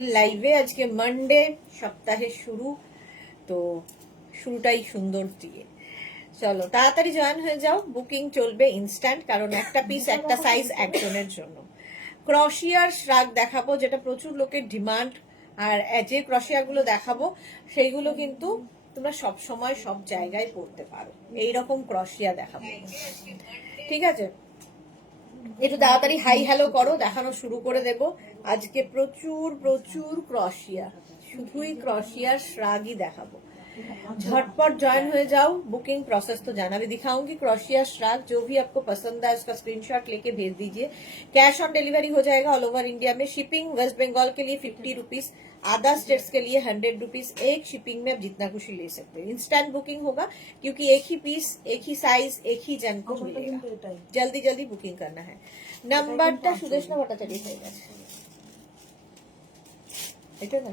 লাইভে আজকে মানডে, সপ্তাহের শুরু। তো শুরুটাই সুন্দর দিয়ে চলো তাড়াতাড়ি জয়েন হয়ে যাও। বুকিং চলবে ইনস্ট্যান্ট, কারণ একটা পিস একটা সাইজ একজনের জন্য। ক্রশিয়ার শ্রাগ দেখাবো, যেটা প্রচুর লোকের ডিমান্ড। আর যে ক্রশিয়ারগুলো দেখাবো সেইগুলো কিন্তু তোমরা সব সময় সব জায়গায় পড়তে পারো। এইরকম ক্রশিয়া দেখাবো, ঠিক আছে? একটু তাড়াতাড়ি হাই হ্যালো করো, দেখানো শুরু করে দেব। আজকে প্রচুর প্রচুর ক্রশিয়া, শুধুই ক্रॉशियर श्राग ही देखाबो। झटपट ज्वाइन हो जाओ। बुकिंग प्रोसेस तो जाना भी दिखाऊंगी। क्रोशिया श्राग जो भी आपको पसंद है उसका स्क्रीनशॉट लेके भेज दीजिए। कैश ऑन डिलीवरी हो जाएगा ऑल ओवर इंडिया में। शिपिंग वेस्ट बंगाल के लिए 50 रुपीज, आधा स्टेट्स के लिए 100 रुपीज। एक शिपिंग में आप जितना खुशी ले सकते हैं। इंस्टेंट बुकिंग होगा क्योंकि एक ही पीस, एक ही साइज, एक ही जन को मिलेगा। जल्दी जल्दी बुकिंग करना है। नंबरটা সুদেশনা ভট্টাচার্য হয়ে গেছে, এটা না,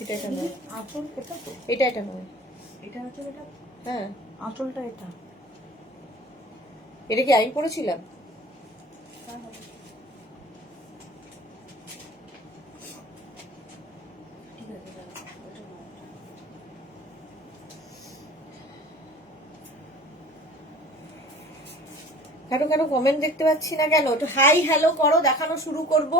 এটা এটা নয়, আঁচল এটা তো, এটা এটা নয়, এটা হচ্ছে এটা, হ্যাঁ আঁচলটা এটা। এটা কি আমি পড়েছিলাম? কেন কেন কমেন্ট দেখতে পাচ্ছি না কেন? একটু হাই হ্যালো করো, দেখানো শুরু করব।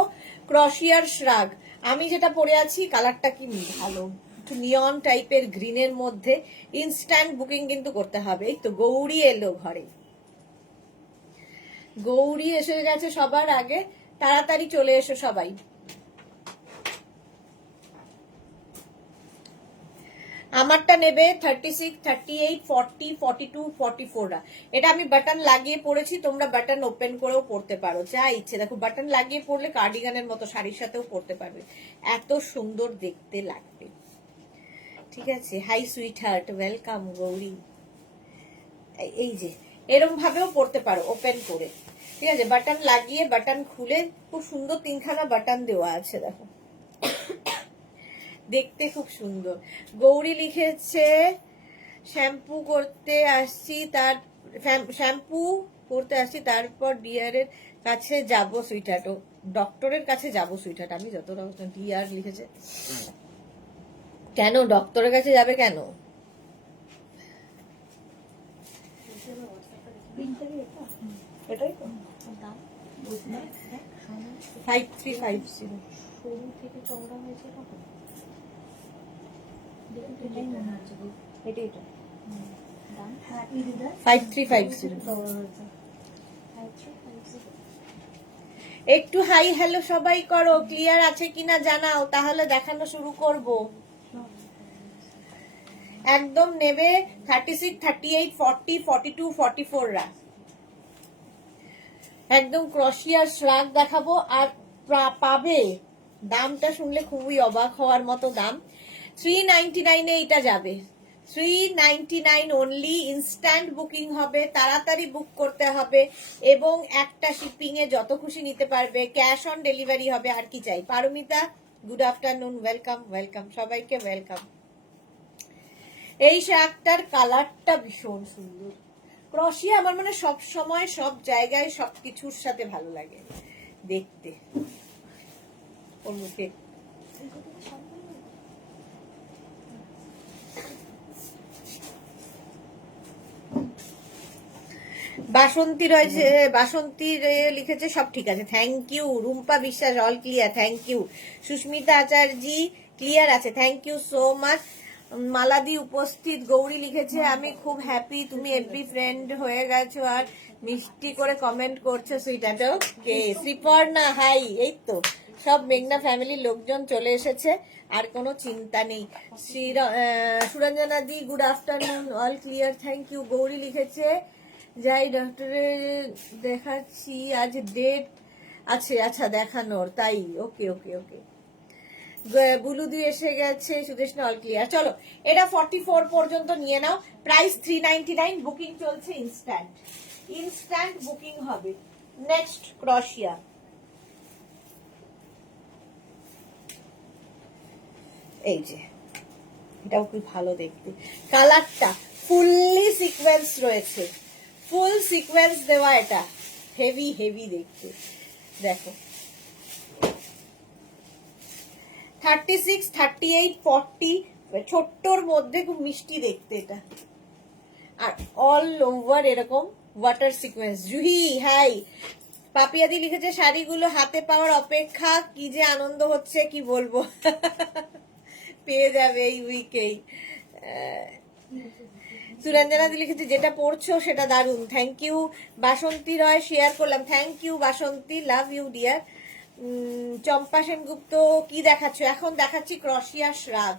ক্রশিয়ার শ্রাগ, আমি যেটা পরে আছি কালারটা কি ভালো, একটু নিয়ন টাইপের গ্রিনের মধ্যে। ইনস্ট্যান্ট বুকিং কিন্তু করতে হবে। এই তো গৌরী এলো ঘরে, গৌরী এসে গেছে সবার আগে। তাড়াতাড়ি চলে এসো সবাই। আমারটা নেবে 36, 38, 40, 42, 44 এটা আমি বাটন লাগিয়ে পরেছি, তোমরা বাটন ওপেন করেও পড়তে পারো, যা ইচ্ছে। দেখো বাটন লাগিয়ে পড়লে কার্ডিগানের মতো শাড়ির সাথেও পড়তে পারবে, এত সুন্দর দেখতে লাগবে। ঠিক আছে, hi sweetheart, welcome Gouri. এই যে এরকম ভাবেও পড়তে পারো ওপেন করে, ঠিক আছে? বাটন লাগিয়ে বাটন খুলে খুব সুন্দর 3খানা বাটন দেওয়া আছে, দেখো দেখতে খুব সুন্দর। গৌরী লিখেছে শ্যাম্পু করতে আসছি, তার শ্যাম্পু করতে আসছি, তারপর ডিয়ারের কাছে যাব সুইটহার্ট। ও ডক্টরের কাছে যাব সুইটহার্ট। আমি যতটা ডিয়ার লিখেছে, কেন ডক্টরের কাছে যাবে কেন? এটাই তো 5350 সরু থেকে চওড়া হয়েছে কখন? একটু হাই হ্যালো সবাই করো, ক্লিয়ার আছে কিনা জানাও, তাহলে দেখানো শুরু করব। একদম নেবে 36, 38, 40, 42, 44 একদম ক্রশিয়ার শ্রাগ দেখাবো। আর পাবে, দামটা শুনলে খুবই অবাক হওয়ার মতো দাম। 399 এটা যাবে, 399 অনলি। ইনস্ট্যান্ট বুকিং হবে, তাড়াতাড়ি বুক করতে হবে, এবং একটা শিপিং এ যত খুশি নিতে পারবে। ক্যাশ অন ডেলিভারি হবে। আর কি চাই? Paromita, good afternoon, welcome welcome, সবাইকে ওয়েলকাম। এই শার্টটার কালারটা ভীষণ সুন্দর। ক্রশিয়া আমার মানে সব সময় সব জায়গায় সবকিছুর সাথে ভালো লাগে দেখতে। ওর মুখে বাসন্তী রয়েছে, বাসন্তী লিখেছে সব ঠিক আছে, thank you. Rumpa Biswas, all clear, thank you. Susmita Acharya, clear আছে, থ্যাংক ইউ সো মাচ। মালাদি উপস্থিত। গৌরী লিখেছে আমি খুব হ্যাপি তুমি এফবি ফ্রেন্ড হয়ে গেছো আর মিষ্টি করে কমেন্ট করছো সুইটার্ট। ওকে শ্রীপর্ণা, হাই। এই তো সব মেঘনা ফ্যামিলির লোকজন চলে এসেছে, আর কোনো চিন্তা নেই। Suranjana di, good afternoon, all clear, thank you. Gouri লিখেছে যাই ডক্টরে দেখাচ্ছি, আজ ডেট আছে আচ্ছা দেখানোর, তাই? ওকে ওকে ওকে। বুলুদি এসে গেছে, সুদেশনা, অল ক্লিয়ার। চলো এটা 44 পর্যন্ত নিয়ে নাও। প্রাইস 399, বুকিং চলছে ইনস্ট্যান্ট, ইনস্ট্যান্ট বুকিং হবে। নেক্সট ক্রশিয়া, এই যে এটাও খুব ভালো দেখতে। কালারটা ফুললি সিকোয়েন্স রয়েছে, ফুল সিকোয়েন্স দেওয়া, এটা হেভি হেভি দেখতে। দেখো 36, 38, 40, ছোট্টর মধ্যে খুব মিষ্টি দেখতে এটা। আর অল ওভার এরকম ওয়াটার সিকোয়েন্স। জুহি হাই, পাপিয়াদি লিখেছে শাড়িগুলো হাতে পাওয়ার অপেক্ষা, কি যে আনন্দ হচ্ছে কি বলবো। পেয়ে যাবে এই উইকেই। সুরঞ্জনাদি লিখেছে যেটা পড়ছো সেটা দারুণ, thank you. Basanti Roy share করলাম, thank you Basanti, love you dear. Champa Sengupta কি দেখাচ্ছ? এখন দেখাচ্ছি ক্রশিয়া শ্রাগ।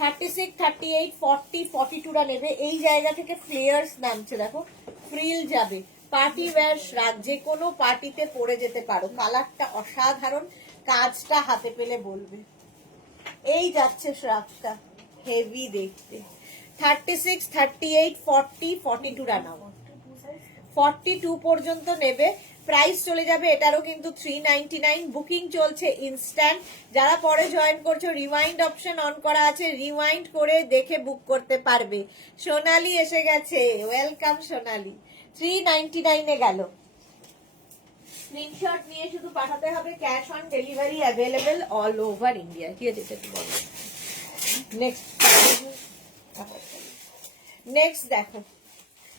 36, 38, 40, 42টা নেবে। এই জায়গা থেকে ফ্লেয়ার্স নামছে, দেখো ফ্রিল যাবে। পার্টি ওয়্যার শ্রাগ, যে কোনো পার্টিতে পরে যেতে পারো। কালারটা অসাধারণ, কাজটা হাতে পেলে বলবে। এই যাচ্ছে শ্রাগটা, হেভি দেখতে। 36, 38, 40, 42টা নাও। 42 পর্যন্ত নেবে, প্রাইস চলে যাবে এটারও কিন্তু 399। বুকিং চলছে ইনস্ট্যান্ট। যারা পরে জয়েন করছো রিওয়াইন্ড অপশন অন করা আছে, রিওয়াইন্ড করে দেখে বুক করতে পারবে। সোনালি এসে গেছে, ওয়েলকাম সোনালি। 399 এ গেল। স্ক্রিনশট নিয়ে শুধু পাঠাতে হবে, cash on delivery available all over India. কি আছে একটু বলো। নেক্সট দেখো,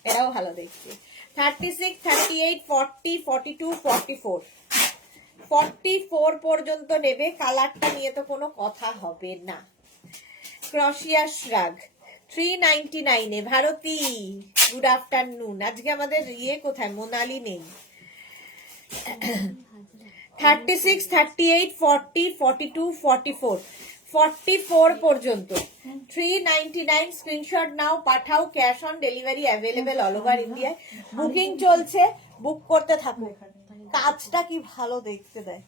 এটাও ভালো দেখতে। 36, 38, 40, 42, 44, 44 পর্যন্ত নেবে। কালারটা নিয়ে তো কোনো কথা হবে না। ক্রশিয়া শ্রাগ 399 এ। Bharati good afternoon. আজকে আমাদের ইয়ে কোথায়, মোনালি নেই। 36, 38, 40, 42, 44, 44 পর্যন্ত 399। স্ক্রিনশট নাও, পাঠাও, cash on delivery available all over ইন্ডিয়ায়। বুকিং চলছে, বুক করতে থাকো। কাজটা কি ভালো দেখতে দেয়,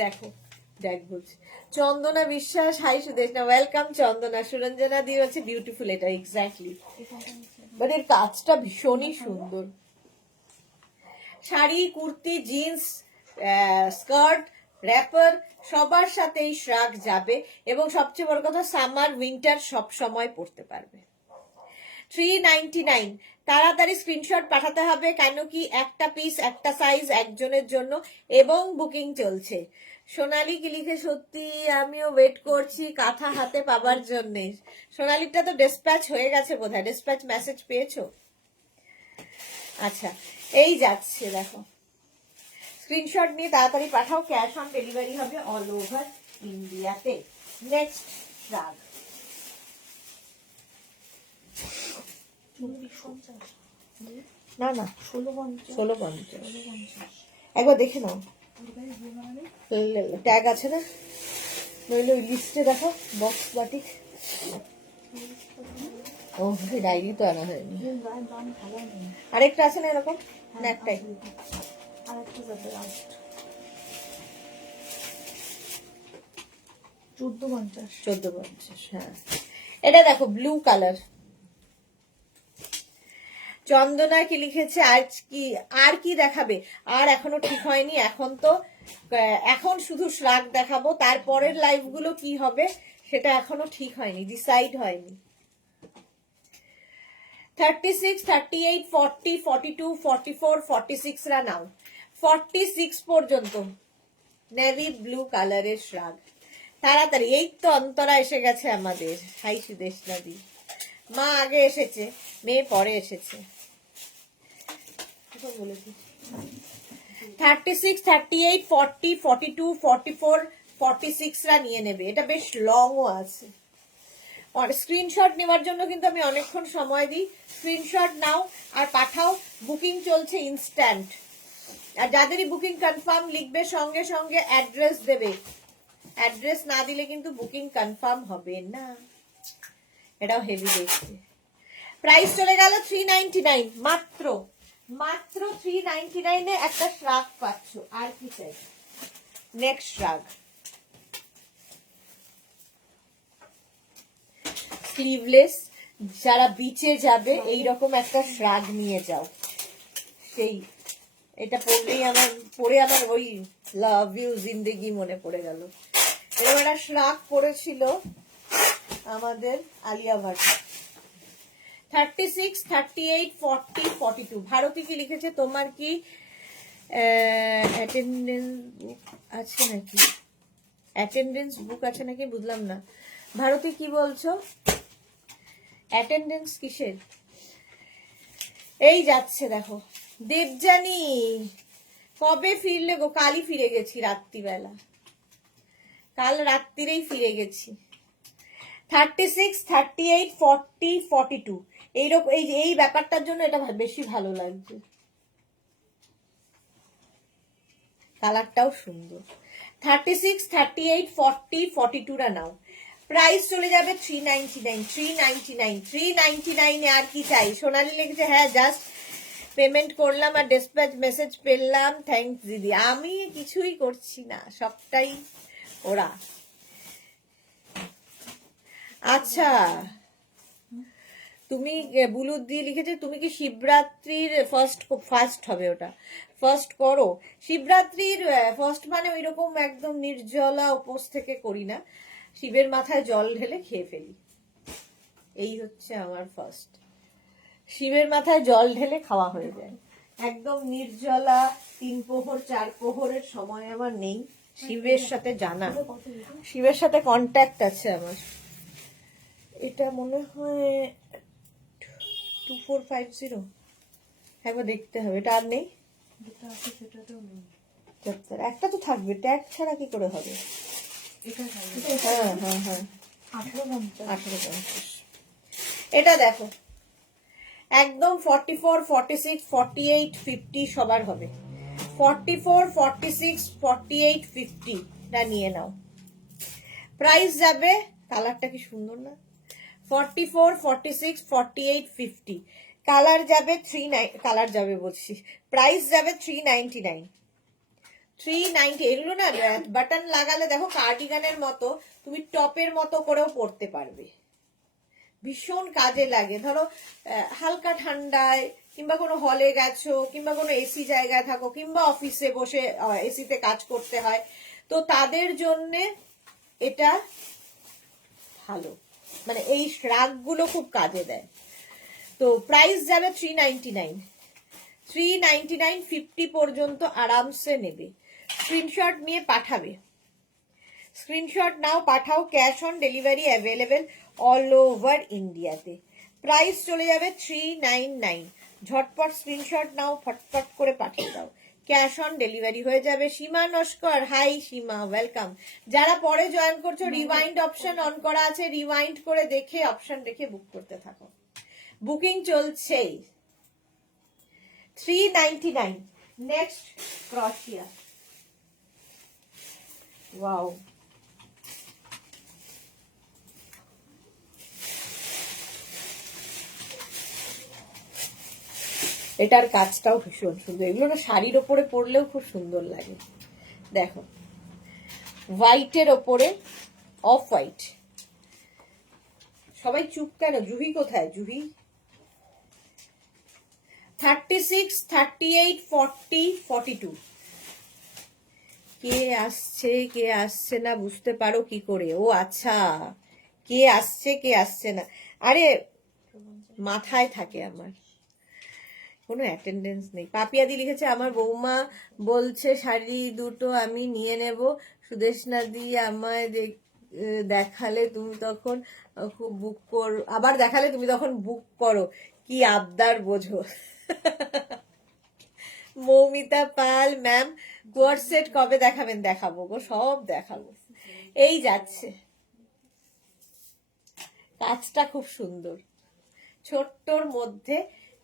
দেখো। দেখ বলছি চন্দনা বিশ্বাস, হাই সুদেশ না, ওয়েলকাম চন্দনা। সুরঞ্জনা দিয়ে হচ্ছে বিউটিফুল, এটা এক্স্যাক্টলি, বাট এর কাজটা ভীষণই সুন্দর। Sari, kurti, jeans, skirt, wrapper সবার সাথে এই শ্রাগ যাবে। এবং সবচেয়ে বড় কথা, সামার উইন্টার সব সময় পরতে পারবে। 399। তাড়াতাড়ি স্ক্রিনশট পাঠাতে হবে, কেন কি একটা পিস একটা সাইজ একজনের জন্য, এবং বুকিং চলছে। সোনালি কি লিখে, সত্যি আমিও ওয়েট করছি কাঁথা হাতে পাবার জন্য। সোনালিটা তো ডিসপ্যাচ হয়ে গেছে বোধহয়, ডিসপ্যাচ মেসেজ পেয়েছো? আচ্ছা, এই যাচ্ছে দেখো। স্ক্রিনশট নিয়ে তাড়াতাড়ি পাঠাও, ক্যাশ অন ডেলিভারি হবে অল ওভার ইন্ডিয়াতে। নেক্সট শ্রাগ। না না, 1650। একবার দেখে নাও, ট্যাগ আছে না, নইলে ওই লিস্টে দেখো, বক্স বাটিক। ও ডায়েরি তো আনা হয়নি। আরেকটা আছে না এরকম, না একটাই? 1450। হ্যাঁ, এটা দেখো ব্লু কালার। চন্দনা কি লিখেছে, আর কি দেখাবে? আর এখনো ঠিক হয়নি। এখন শুধু শ্রাগ দেখাবো, তারপরের লাইভ গুলো কি হবে সেটা এখনো ঠিক হয়নি, ডিসাইড হয়নি। 36, 38, 40, 42, 44, 46 রা নাও। 46 পর্যন্ত নেভি ব্লু কালারের শ্রাগ। তাড়াতাড়ি, এই তো অন্তরা এসে গেছে আমাদের। হাই সুদেশ নদী, মা আগে এসেছে, মেয়ে পরে এসেছে। 36, 38, 40, 42, 44, 46 রা নিয়ে নেবে। এটা বেশ লংও আছে। স্ক্রিনশট নেওয়ার জন্য কিন্তু আমি অনেকক্ষণ সময় দিই। স্ক্রিনশট নাও আর পাঠাও, বুকিং চলছে ইনস্ট্যান্ট। আর যাদেরই বুকিং কনফার্ম লিখবে, সঙ্গে সঙ্গে অ্যাড্রেস দেবে। অ্যাড্রেস না দিলে কিন্তু বুকিং কনফার্ম হবে না। এটাও হেভি দেখতে। প্রাইস চলে গেল 399, মাত্র 399 এ একটা শ্রাগ পাচ্ছ। আর কি চাই? Next শ্রাগ, sleeveless. যারা বিচে যাবে এইরকম একটা শ্রাগ নিয়ে যাও। সেই এটা পরে আমার ওই লাভ ইউ জিন্দেগি মনে পড়ে গেল। এরকম একটা শ্রাগ পড়েছিল আমাদের আলিয়া ভাট। 36, 38, 40, 42। ভারতী কি লিখেছে, তোমার কি অ্যাটেন্ডেন্স বুক আছে নাকি? অ্যাটেন্ডেন্স বুক আছে নাকি বুঝলাম না। ভারতী কি বলছো? অ্যাটেন্ডেন্স কিসের? এই যাচ্ছে দেখো। দেবযানী কবে ফিরলে গো? কালই ফিরে গেছি রাত্রিবেলা, কাল রাত্রিরেই ফিরে গেছি। 36, 38, 40, 42 এইরকম, এই ব্যাপারটার জন্য এটা বেশি ভালো লাগছে। কালারটাও সুন্দর। 36, 38, 40, 42টা নাও। প্রাইস চলে যাবে 399, 399, 399 আর কি চাই? সোনালি লিখেছে হ্যাঁ জাস্ট পেমেন্ট করলাম আর ডিসপ্যাচ মেসেজ পেলাম, থ্যাঙ্কস দিদি। আমি কিছুই করছি না, সবটাই ওরা। আচ্ছা, তুমি বুলুদ দিয়ে লিখেছে তুমি কি শিবরাত্রির ফার্স্ট হবে? ওটা ফার্স্ট করো। শিবরাত্রির ফার্স্ট মানে ওই রকম একদম নির্জলা উপোস থেকে করি না, শিবের মাথায় জল ঢেলে খেয়ে ফেলি, এই হচ্ছে আমার ফার্স্ট। শিবের মাথায় জল ঢেলে খাওয়া হয়ে যায়, একদম নির্জলা। 3 প্রহর 4 প্রহরের সময় আমার নেই। শিবের সাথে জানা, শিবের সাথে কন্ট্যাক্ট আছে আমার। এটা মনে হয় 2450, একবার দেখতে হবে। এটা আর নেই, একটা তো থাকবে, ট্যাগ ছাড়া কি করে হবে? হ্যাঁ হ্যাঁ হ্যাঁ 1850। এটা দেখো একদম 44, 46, 48, 50 সবার হবে। 44, 46, 48, 50 টা নিয়ে নাও। প্রাইস যাবে, কালারটা কি সুন্দর না? 44, 46, 48, 50 কালার যাবে কালার যাবে বলছি, প্রাইস যাবে 399, 390। এগুলো না বাটন লাগালে দেখো কার্ডিগানের মতো, তুমি টপের মতো করেও পরতে পারবে, ভীষণ কাজে লাগে। ধরো হালকা ঠান্ডায়, কিংবা কোনো হলে গেছো, কিংবা কোনো এসি জায়গায় থাকো, কিংবা অফিসে বসে এসিতে কাজ করতে হয়, তো তাদের জন্যে এটা ভালো, মানে এই শ্রাগগুলো খুব কাজে দেয়। তো প্রাইস যাবে 399, 399, 50 পর্যন্ত আরামসে নেবে। স্ক্রিনশট নিয়ে পাঠাবে, স্ক্রিনশট নাও, পাঠাও। Cash on delivery available all over ইন্ডিয়াতে। প্রাইস চলে যাবে 399। ঝটপট স্ক্রিনশট নাও, ফটফট করে পাঠিয়ে দাও, ক্যাশ অন ডেলিভারি হয়ে যাবে। সীমা নস্কর, হাই সীমা, ওয়েলকাম। যারা পরে জয়েন করছো, রিওয়াইন্ড অপশন অন করা আছে, রিওয়াইন্ড করে দেখে অপশন দেখে বুক করতে থাকো, বুকিং চলছেই। 399। নেক্সট ক্রশিয়া, ওয়াও, এটার কাজটাও ভীষণ সুন্দর। এগুলো না শাড়ির ওপরে পরলেও খুব সুন্দর লাগে। দেখো হোয়াইটের ওপরে অফ হোয়াইট। সবাই চুপ কেন? জুহি কোথায়? জুহি 36, 38, 40, 42 কে আসছে কে আসছে না বুঝতে পারো কি করে? ও আচ্ছা, কে আসছে কে আসছে না, আরে মাথায় থাকে আমার, কোনো অ্যাটেন্ডেন্স নেই। পাপিয়াদি লিখেছে আমার বৌমা বলছে শাড়ি দুটো আমি নিয়ে নেব, সুদেশনা দি আমায় দেখালে তুমি তখন খুব বুক করো, আবার দেখালে তুমি তখন বুক করো, কি আবদার বোঝো। মৌমিতা পাল ম্যাম, কোয়ার্ড সেট কবে দেখাবেন? দেখাবো গো, সব দেখাবো। এই যাচ্ছে, কাজটা খুব সুন্দর, ছোট্টর মধ্যে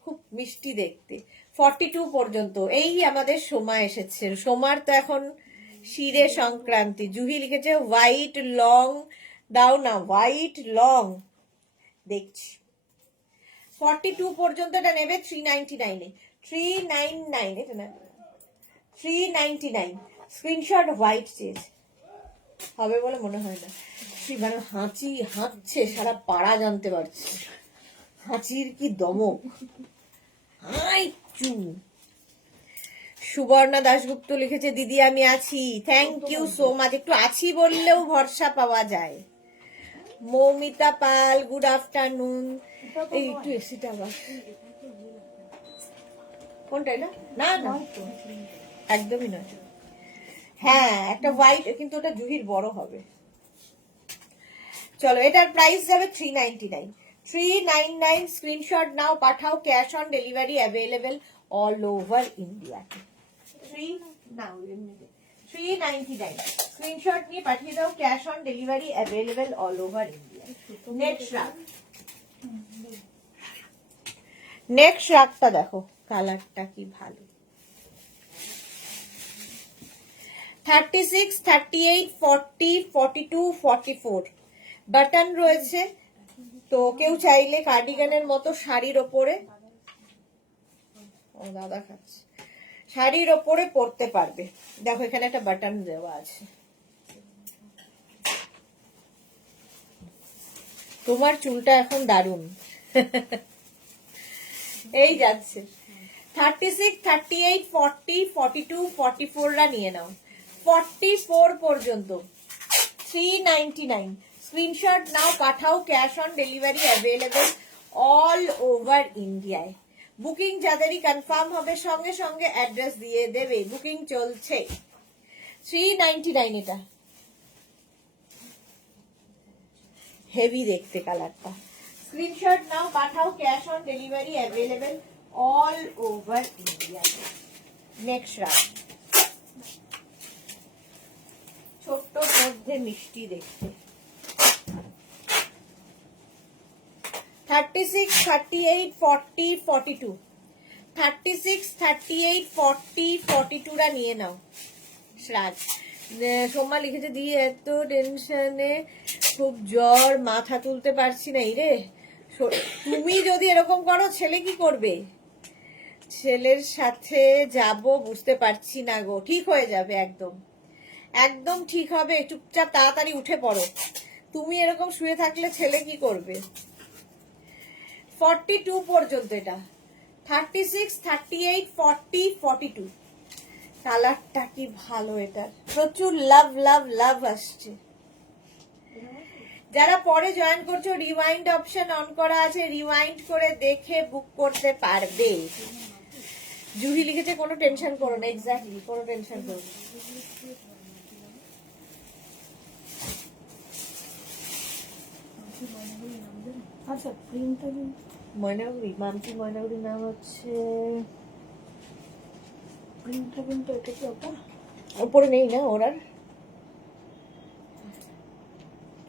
খুব মিষ্টি দেখতে। 42 পর্যন্ত এই আমাদের সময় এসেছে। সোমার তো এখন শিরে সংক্রান্তি। জুহি লিখেছে হোয়াইট লং দাও না, হোয়াইট লং দেখছি। 42 পর্যন্ত এটা নেবে 399 এ, 399 এটা না 399। স্ক্রিনশট হোয়াইট চেয়েছে, হবে বলে মনে হয় না। মানে হাঁচছে সারা পাড়া জানতে পারছে, হাঁচির কি দমক। সুবর্ণা দাশগুপ্ত লিখেছে দিদি আমি আছি, থ্যাংক ইউ সো মাচ। একটু আছি বললেও ভরসা পাওয়া যায়। Moumita Pal good afternoon. এই একটু এসিটা আবার কোনটা? এটা না না একদমই নয়। হ্যাঁ একটা হোয়াইট, কিন্তু ওটা জুহির বড় হবে। চলো এটার প্রাইস যাবে 399। 399 স্ক্রিনশট নাও, পাঠাও, cash on delivery available all over India. 399 screenshot নিয়ে পাঠিয়ে দাও, cash on delivery available all over India. Next রাগটা দেখো, কালারটা কি ভালো। 36, 38, 40, 42, 44 বাটন রয়েছে। তো কেউ চাইলে কার্ডিগানের মতো শাড়ির ওপরে, ও দাদা খাচ্ছে, শাড়ির ওপরে পরতে পারবে। দেখো এখানে একটা বাটন দেওয়া আছে। তোমার চুলটা এখন দারুণ। এই যাচ্ছে 36, 38, 40, 42, 44 রা নিয়ে নাও। 44 পর্যন্ত 399 স্ক্রিনশট নাও, পাঠাও, cash on delivery available all over ইন্ডিয়ায়। বুকিং যাদেরই কনফার্ম হবে সঙ্গে সঙ্গে অ্যাড্রেস দিয়ে দেবে। বুকিং চলছে। 399 এটা হেভি দেখতে কালারটা। স্ক্রিনশট নাও, পাঠাও, cash on delivery available all over India. Next round ছোট্টর মধ্যে মিষ্টি দেখতে। 36, 38, 40, 42 36, 38, 40, 42 রা নিয়ে নাও। শ্রাজ সোমা লিখেছে, দিয়ে এত টেনশনে খুব জ্বর, মাথা তুলতে পারছি না। রে তুমি যদি এরকম করো ছেলে কি করবে? ছেলের সাথে যাব বুঝতে পারছি না গো। ঠিক হয়ে যাবে, একদম একদম ঠিক হবে। চুপচাপ তাড়াতাড়ি উঠে পড়ো। তুমি এরকম শুয়ে থাকলে ছেলে কি করবে? 42 পর্যন্ত এটা। 36, 38, 40, 42 কালারটা কি ভালো। এটা প্রচুর লাভ লাভ লাভ আসছে। যারা পরে জয়েন করছো, রিওয়াইন্ড অপশন অন করা আছে, রিওয়াইন্ড করে দেখে বুক করতে পারবে। জুহি লিখেছে কোনো টেনশন করো না। এক্স্যাক্টলি, কোনো টেনশন করো না। আচ্ছা প্রিন্টটা ময়নাগুড়ি, মামতি ময়নাগুড়ির নাম হচ্ছে, প্রিন্টটা কিন্তু এটা কি ওটা? উপরে নেই না ওর? আর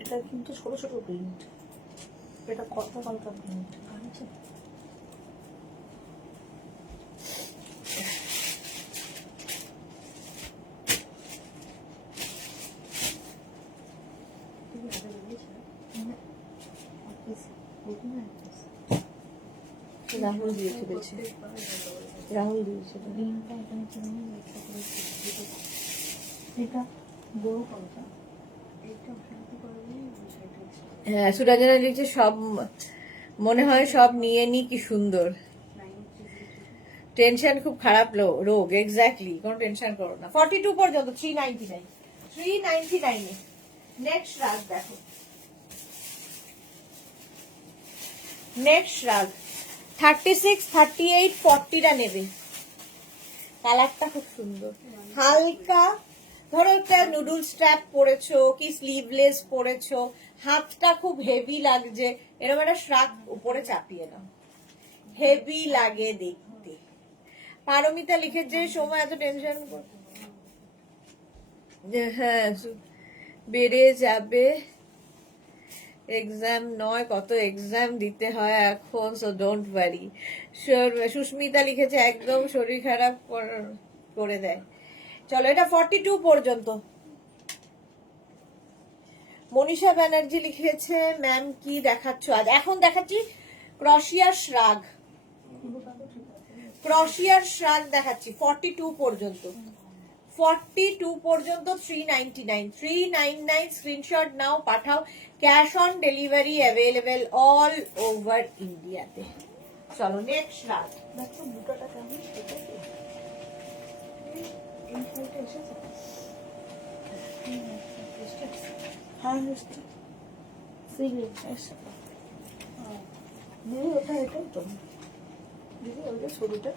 এটা কিন্তু ছোট ছোট প্রিন্ট, এটা কলকা কলকা প্রিন্ট। আচ্ছা রাহুল দিয়ে চলেছে, রাহুল দিয়েছে। এটা বড় কলকা। হ্যাঁ সুরাজনা লিখছে সব মনে হয় সব নিয়ে নি, কি সুন্দর। টেনশন খুব খারাপ রোগ। এক্স্যাক্টলি, কোনো টেনশন করো না। 42 পর্যন্ত 399। 399 নেক্সট রাগ দেখো। নেক্সট রাগ 36, 38, 40 টা নেবে। কালারটা খুব সুন্দর, হালকা। ধরো একটা নুডল স্ট্র্যাপ পরেছো কি স্লিভলেস পরেছো, হাতটা খুব হেভি লাগছে, এরকম একটা শ্রাগ উপরে চাপিয়ে নাও, হেভি লাগে দেখতে। পারমিতা লিখেছে সময় এত টেনশন হ্যাঁ বেড়ে যাবে, এক্সাম নয় কত এক্সাম দিতে হয় এখন, সো ডোন্ট ওয়ারি। সুস্মিতা লিখেছে একদম শরীর খারাপ করে দেয়। চলো এটা 42 পর্যন্ত। মনীষা ব্যানার্জি লিখেছে ম্যাম কি দেখাচ্ছ আজ? এখন দেখাচ্ছি ক্রশিয়ার শ্রাগ। ক্রশিয়ার শ্রাগ দেখাচ্ছি 42 পর্যন্ত। 42 পর্যন্ত 399। 399 স্ক্রিনশট নাও, পাঠাও, cash on delivery available all over ইন্ডিয়াতে। চলো নেক্সট রাত দেখো দুটোটা কেমন, সেটা এই সাইডে এসেছে। হ্যাঁ এসছে, সিগলেট এসছে। দিদি ওটা এটাই তো, দিদি ওইটা ছবিটা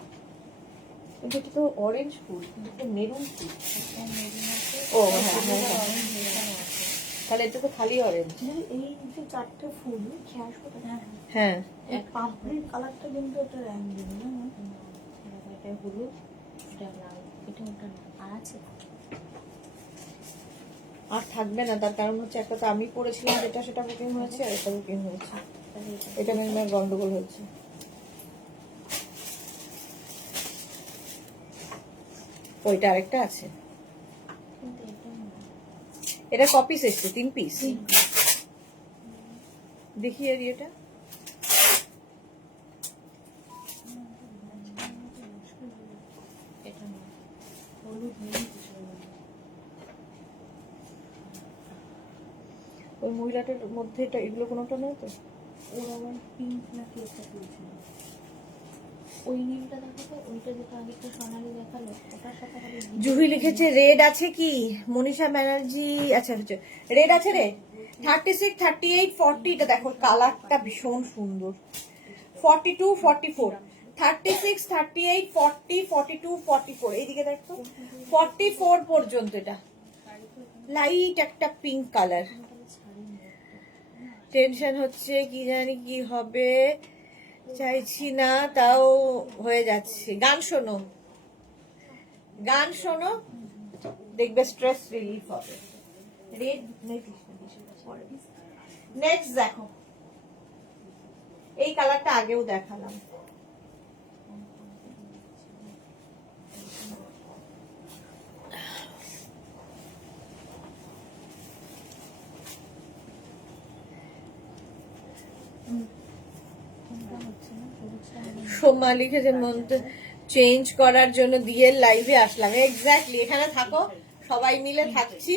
কিন্তু এটা তো অরেঞ্জ ফুল, কিন্তু এটা মেরুন ফুল। একটা মেরুন আছে, ও হ্যাঁ হ্যাঁ হ্যাঁ, অরেঞ্জ এখানে আছে। তাহলে এটা তো খালি অরেঞ্জ। কিন্তু এই যে চারটে ফুল খেয়ে আসবো তো। হ্যাঁ, এই পাপড়ির কালারটা কিন্তু একটা র্যাং দিবি না? এটা হলুদ, এটা লাল, এটা ওটা না। আর আছে আর থাকবে না, তার কারণ হচ্ছে একটা তো আমি পড়েছিলাম যেটা সেটা বুকিং হয়েছে, আর এটা বুকিং হয়েছে, এটা মেন গন্ডগোল হয়েছে। ওইটা আরেকটা আছে, কিন্তু এটা না। এটা কপিস এসছে 3 পিস। দেখি এর এটা এটা না, হলুদ নেই কিছু। ওই মহিলাটার মধ্যে এটা এগুলো কোনোটা নয় তো। ওর আবার পিঙ্ক নাকি একটা তুলছিল। ওই নীলটা দেখো তো, ওইটা যেটা আগে একটা সোনালি দেখালো, ওটার সাথে খালি জুহি লিখেছে রেড আছে কি? মনীষা ব্যানার্জি, আচ্ছা আচ্ছা রেড আছে রে। 36, 38, 40, এটা দেখো কালারটা ভীষণ সুন্দর। 42, 44, 36, 38, 40, 42, 44, এইদিকে দেখো 44 পর্যন্ত। এটা লাইট একটা পিঙ্ক কালার। টেনশন হচ্ছে কি জানি কি হবে, চাইছি না তাও হয়ে যাচ্ছে। গান শোনো, গান শোনো, দেখবে স্ট্রেস রিলিফ হবে। রেড নেক্সট দেখো, এই কালারটা আগেও দেখালাম। সোমা লিখেছে মধ্যে চেঞ্জ করার জন্য দিয়ে লাইভে আসলাম। এক্স্যাক্টলি, এখানে থাকো, সবাই মিলে থাকছি,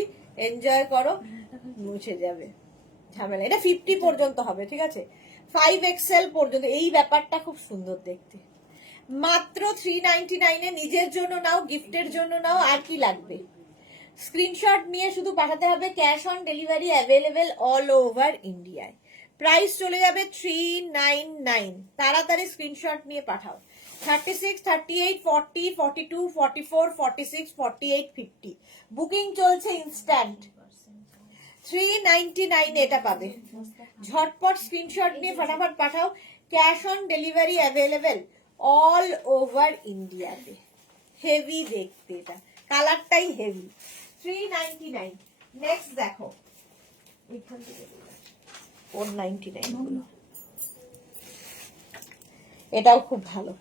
এনজয় করো, মুছে যাবে ঝামেলা। এটা 50 পর্যন্ত হবে, ঠিক আছে? 5XL পর্যন্ত। এই ব্যাপারটা খুব সুন্দর দেখতে। মাত্র 399 এ নিজের জন্য নাও, গিফটের জন্য নাও, আর কি লাগবে? স্ক্রিনশট নিয়ে শুধু পাঠাতে হবে, cash on delivery available all over ইন্ডিয়ায়। প্রাইস চলে যাবে 399। তাড়াতাড়ি স্ক্রিনশট নিয়ে পাঠাও। 36, 38, 40, 42, 44, 46, 48, 50 বুকিং চলছে ইনস্ট্যান্ট। 399 এটা পাবে। ঝটপট স্ক্রিনশট নিয়ে ফটাফট পাঠাও। Cash on delivery available all over ইন্ডিয়াতে। হেভি দেখতে, এটা কালারটাই হেভি। 399। নেক্সট দেখো, 499 গুলো, এটাও খুব ভালো।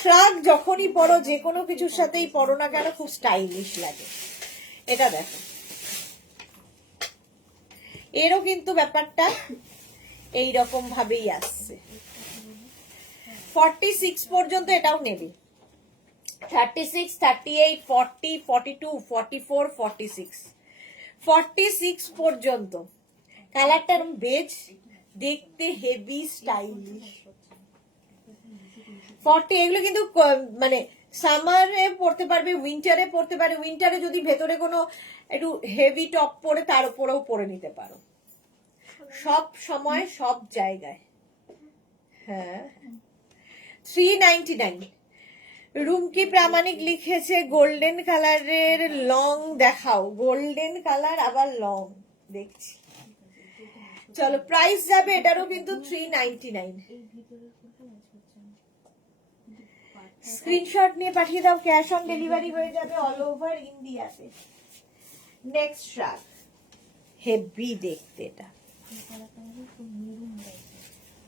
শ্রাগ যখনই পরো, যে কোনো কিছুর সাথেই পরো না কেন, খুব স্টাইলিশ লাগে। এটা দেখো, এরও কিন্তু ব্যাপারটা এইরকম ভাবেই আসছে। 46 পর্যন্ত এটাও নেবে। 36, 38, 40, 42, 44, 46, 46 পর্যন্ত। কালারটা বেজ, দেখতে হেভি স্টাইলিশ। 40 এগুলো কিন্তু মানে সামারে পড়তে পারবে, উইন্টারে পড়তে পারে। উইন্টারে যদি ভেতরে কোনো একটু হেভি টপ পরে তার উপরেও পরে নিতে পারো, সব সময় সব জায়গায়। হ্যাঁ, 399। রুমকি প্রামাণিক লিখেছে গোল্ডেন কালারের লং দেখাও। গোল্ডেন কালার আবার লং দেখছি। চলো, প্রাইস যাবে এটারও কিন্তু 399। স্ক্রিনশট নিয়ে পাঠিয়ে দাও, ক্যাশ অন ডেলিভারি হয়ে যাবে অল ওভার ইন্ডিয়াতে। নেক্সট শার্ট, হেভি দেখতে এটা। মেরুন টাইপের,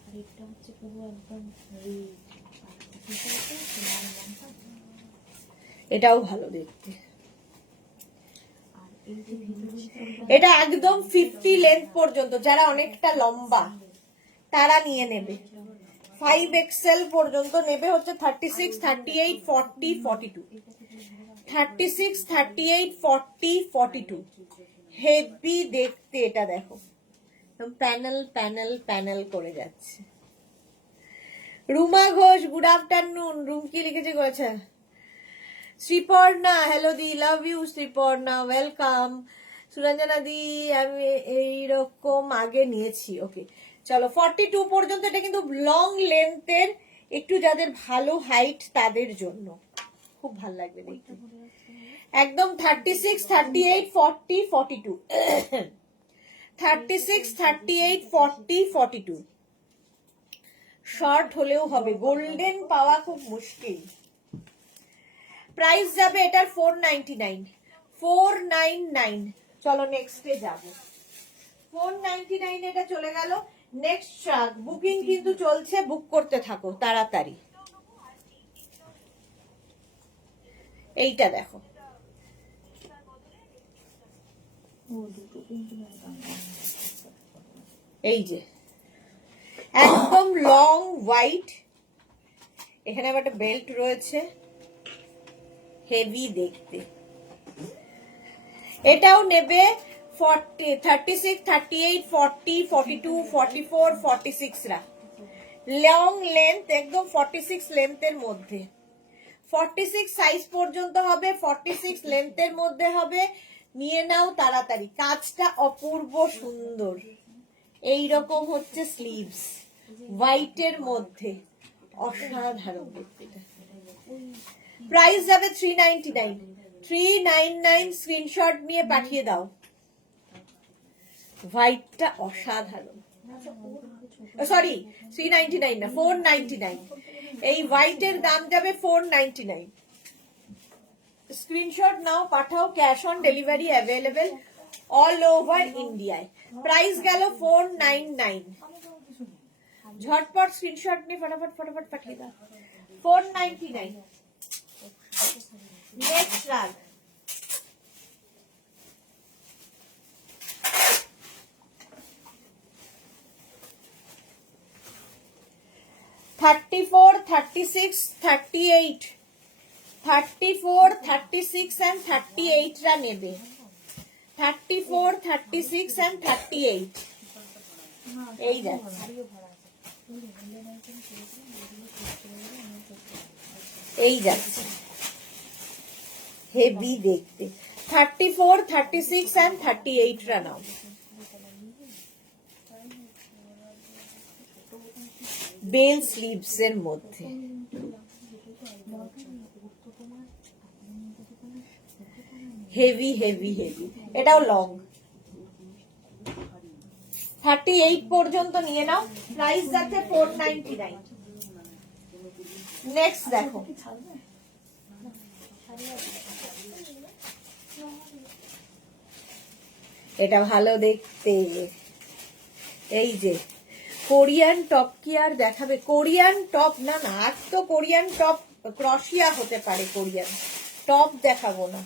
আর এটা হচ্ছে পুরো একদম রেড। এটাও ভালো দেখতে। আর এই যে ভিতরে এটা একদম 50 লেন্থ পর্যন্ত, যারা অনেকটা লম্বা তারা নিয়ে নেবে। 5XL পর্যন্ত নেবে হচ্ছে 36, 38, 40, 42, 36, 38, 40, 42। হেভি দেখতে এটা দেখো, প্যানেল প্যানেল প্যানেল করে যাচ্ছে। Ruma Ghosh, good afternoon. রুম কি লিখেছে করেছে? Sriparna, hello di, love you Sriparna, welcome. Suranjana di, আমি এইরকম আগে নিয়েছি। ওকে, চলো 42 পর্যন্ত। এটা কিন্তু লং লেন্থের, একটু যাদের ভালো হাইট তাদের জন্য খুব ভালো লাগবে দেখতে। ওইটা পরে আছে একদম 36, 38, 40, 42 36, 38, 40, 42 শর্ট হলেও হবে, গোল্ডেন পাওয়া খুব মুশকিল। প্রাইস যাবে এটার 499, 499। চলো নেক্সটে যাব। 499 এটা চলে গেল। নেক্সট ট্রাক বুকিং কিন্তু চলছে, বুক করতে থাকো তাড়াতাড়ি। এইটা দেখো, ও দুটো তিনটে দাম। এই যে একদম লং হোয়াইট, এখানে আবার একটা বেল্ট রয়েছে, হেভি দেখতে। এটাও নেবে 40, 36, 38, 40, 42, 44, 46 রা। লং লেন্থ, একদম 46 লেন্থের মধ্যে, 46 সাইজ পর্যন্ত হবে, 46 লেন্থের মধ্যে হবে। নিয়ে নাও তাড়াতাড়ি। কাজটা অপূর্ব সুন্দর। এই রকম হচ্ছে স্লিভস, হোয়াইটের মধ্যে, অসাধারণ দেখতে। প্রাইস যাবে 399, 399। স্ক্রিনশট নিয়ে পাঠিয়ে দাও। হোয়াইটটা অসাধারণ। সরি 399 না, 499। এই হোয়াইটের দাম যাবে 499। স্ক্রিনশট নাও, পাঠাও। Cash on delivery available all over ইন্ডিয়ায়। প্রাইস গেল 499। ঝটপট স্ক্রিনশট নিয়ে ফটাফট ফটাফট পাঠিয়ে দাও। 499। নেক্সট রাগ, $34, $36, $38, $34, $36 and $38 রা নেবে। 34, 36 and 38 এই যাচ্ছে, এই যাচ্ছে, হেভি দেখতে। 34, 36 and 38 রা নাও। বেল স্লিভস এর মধ্যে, হেভি হেভি হেভি। এটাও লং, 38 পর্যন্ত নিয়ে নাও। প্রাইস যাচ্ছে 499। নেক্সট দেখো, এটা ভালো দেখতে। এই যে কোরিয়ান টপ কি আর দেখাবে? কোরিয়ান টপ না, না আর তো কোরিয়ান টপ ক্রশিয়া হতে পারে, কোরিয়ান টপ দেখাবো না।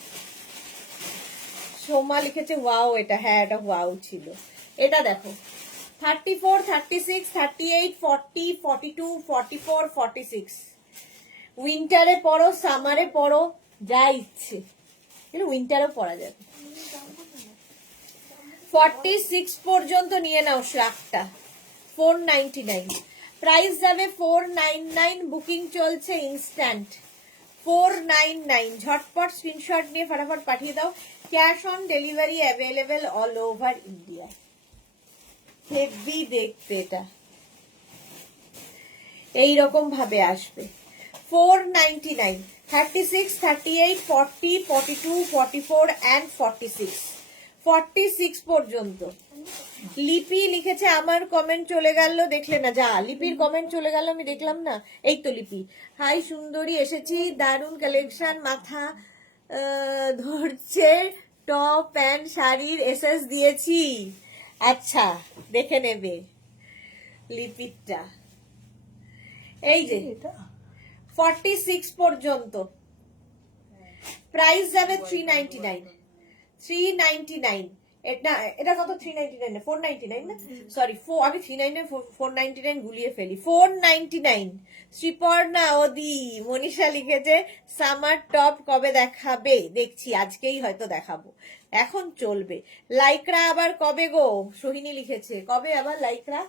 সোমা লিখেছে ওয়াও, এটা হ্যাঁ এটা ওয়াও ছিল। এটা দেখো 34, 36, 38, 40, 42, 44, 46। উইন্টারে পরো, সামারে পরো, যা ইচ্ছে, কিন্তু উইন্টারও পরা যাবে। 46 পর্যন্ত নিয়ে নাও শ্রাকটা, 499। প্রাইস যাবে 499। বুকিং চলছে ইনস্ট্যান্ট, 499। ঝটপট স্ক্রিনশট নিয়ে ফটাফট পাঠিয়ে দাও। Cash on delivery available all over India. Heavy দেখতে, এটা এইরকম ভাবে আসবে। 499, 36, 38, 40, 42, 44 and 46, 46 পর্যন্ত। লিপি লিখেছে আমার কমেন্ট চলে গেল, দেখলে না? যা, লিপির কমেন্ট চলে গেল, আমি দেখলাম না। এই তো লিপি, হাই সুন্দরী, এসেছি, দারুন কালেকশন, মাথা ধরছে, টপ প্যান্ট শাড়ির এসএস দিয়েছি। আচ্ছা, দেখে নেবে লিপিটা। এই যে 46 পর্যন্ত। প্রাইস যাবে 399, 399। এটা এটা কত? 399 না 499 না, সরি আমি 399 499 গুলিয়ে ফেলি। 499। শ্রীপর্ণা ওদি মনীষা লিখেছে সামার টপ কবে দেখাবে? দেখছি, আজকেই হয়তো দেখাবো, এখন চলবে। লাইকরা আবার কবে গো? সোহিনী লিখেছে কবে আবার লাইকরা?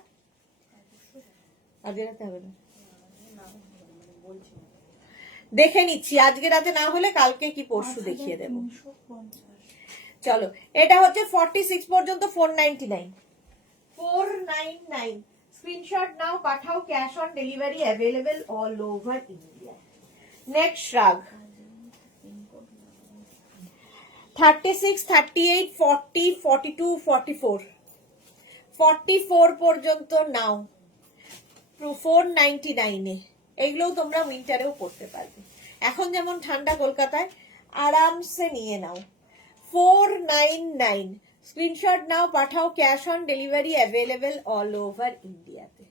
আজকে রাতে হবে না, দেখে নিচ্ছি। আজকে রাতে না হলে কালকে কি পরশু দেখিয়ে দেবো। চলো, এটা হচ্ছে 46 পর্যন্ত 499, 499। স্ক্রিনশট নাও, পাঠাও। Cash on delivery available all over India. Next রাগ, 36, 38, 40, 42, 44, 44 পর্যন্ত নাও 499 এ। এইগুলোও তোমরা উইন্টারেও পড়তে পারবে। এখন যেমন ঠান্ডা কলকাতায়, আরামসে নিয়ে নাও। 499 স্ক্রিনশট নাও, পাঠাও। Cash on delivery available all over ইন্ডিয়াতে।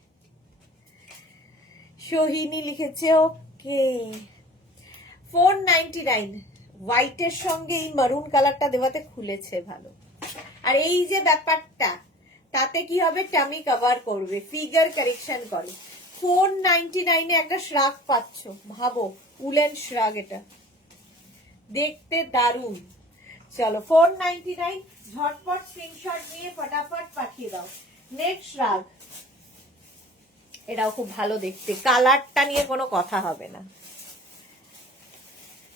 সোহিনী লিখেছে ওকে। 499 হোয়াইটের সঙ্গে এই মারুন কালারটা দেওয়াতে খুলেছে ভালো। আর এই যে ব্যাপারটা, তাতে কি হবে, টামি কভার করবে, ফিগার কারেকশন করে। 499 এ একটা শ্রাগ পাচ্ছ, ভাবো, উলেন শ্রাগ, এটা দেখতে দারুণ। চলো 499 ঝটপট স্ক্রিনশট নিয়ে ফটাফট পাঠিয়ে দাও। নেক্সট শ্রাগ, এটাও খুব ভালো দেখতে, কালারটা নিয়ে কোনো কথা হবে না।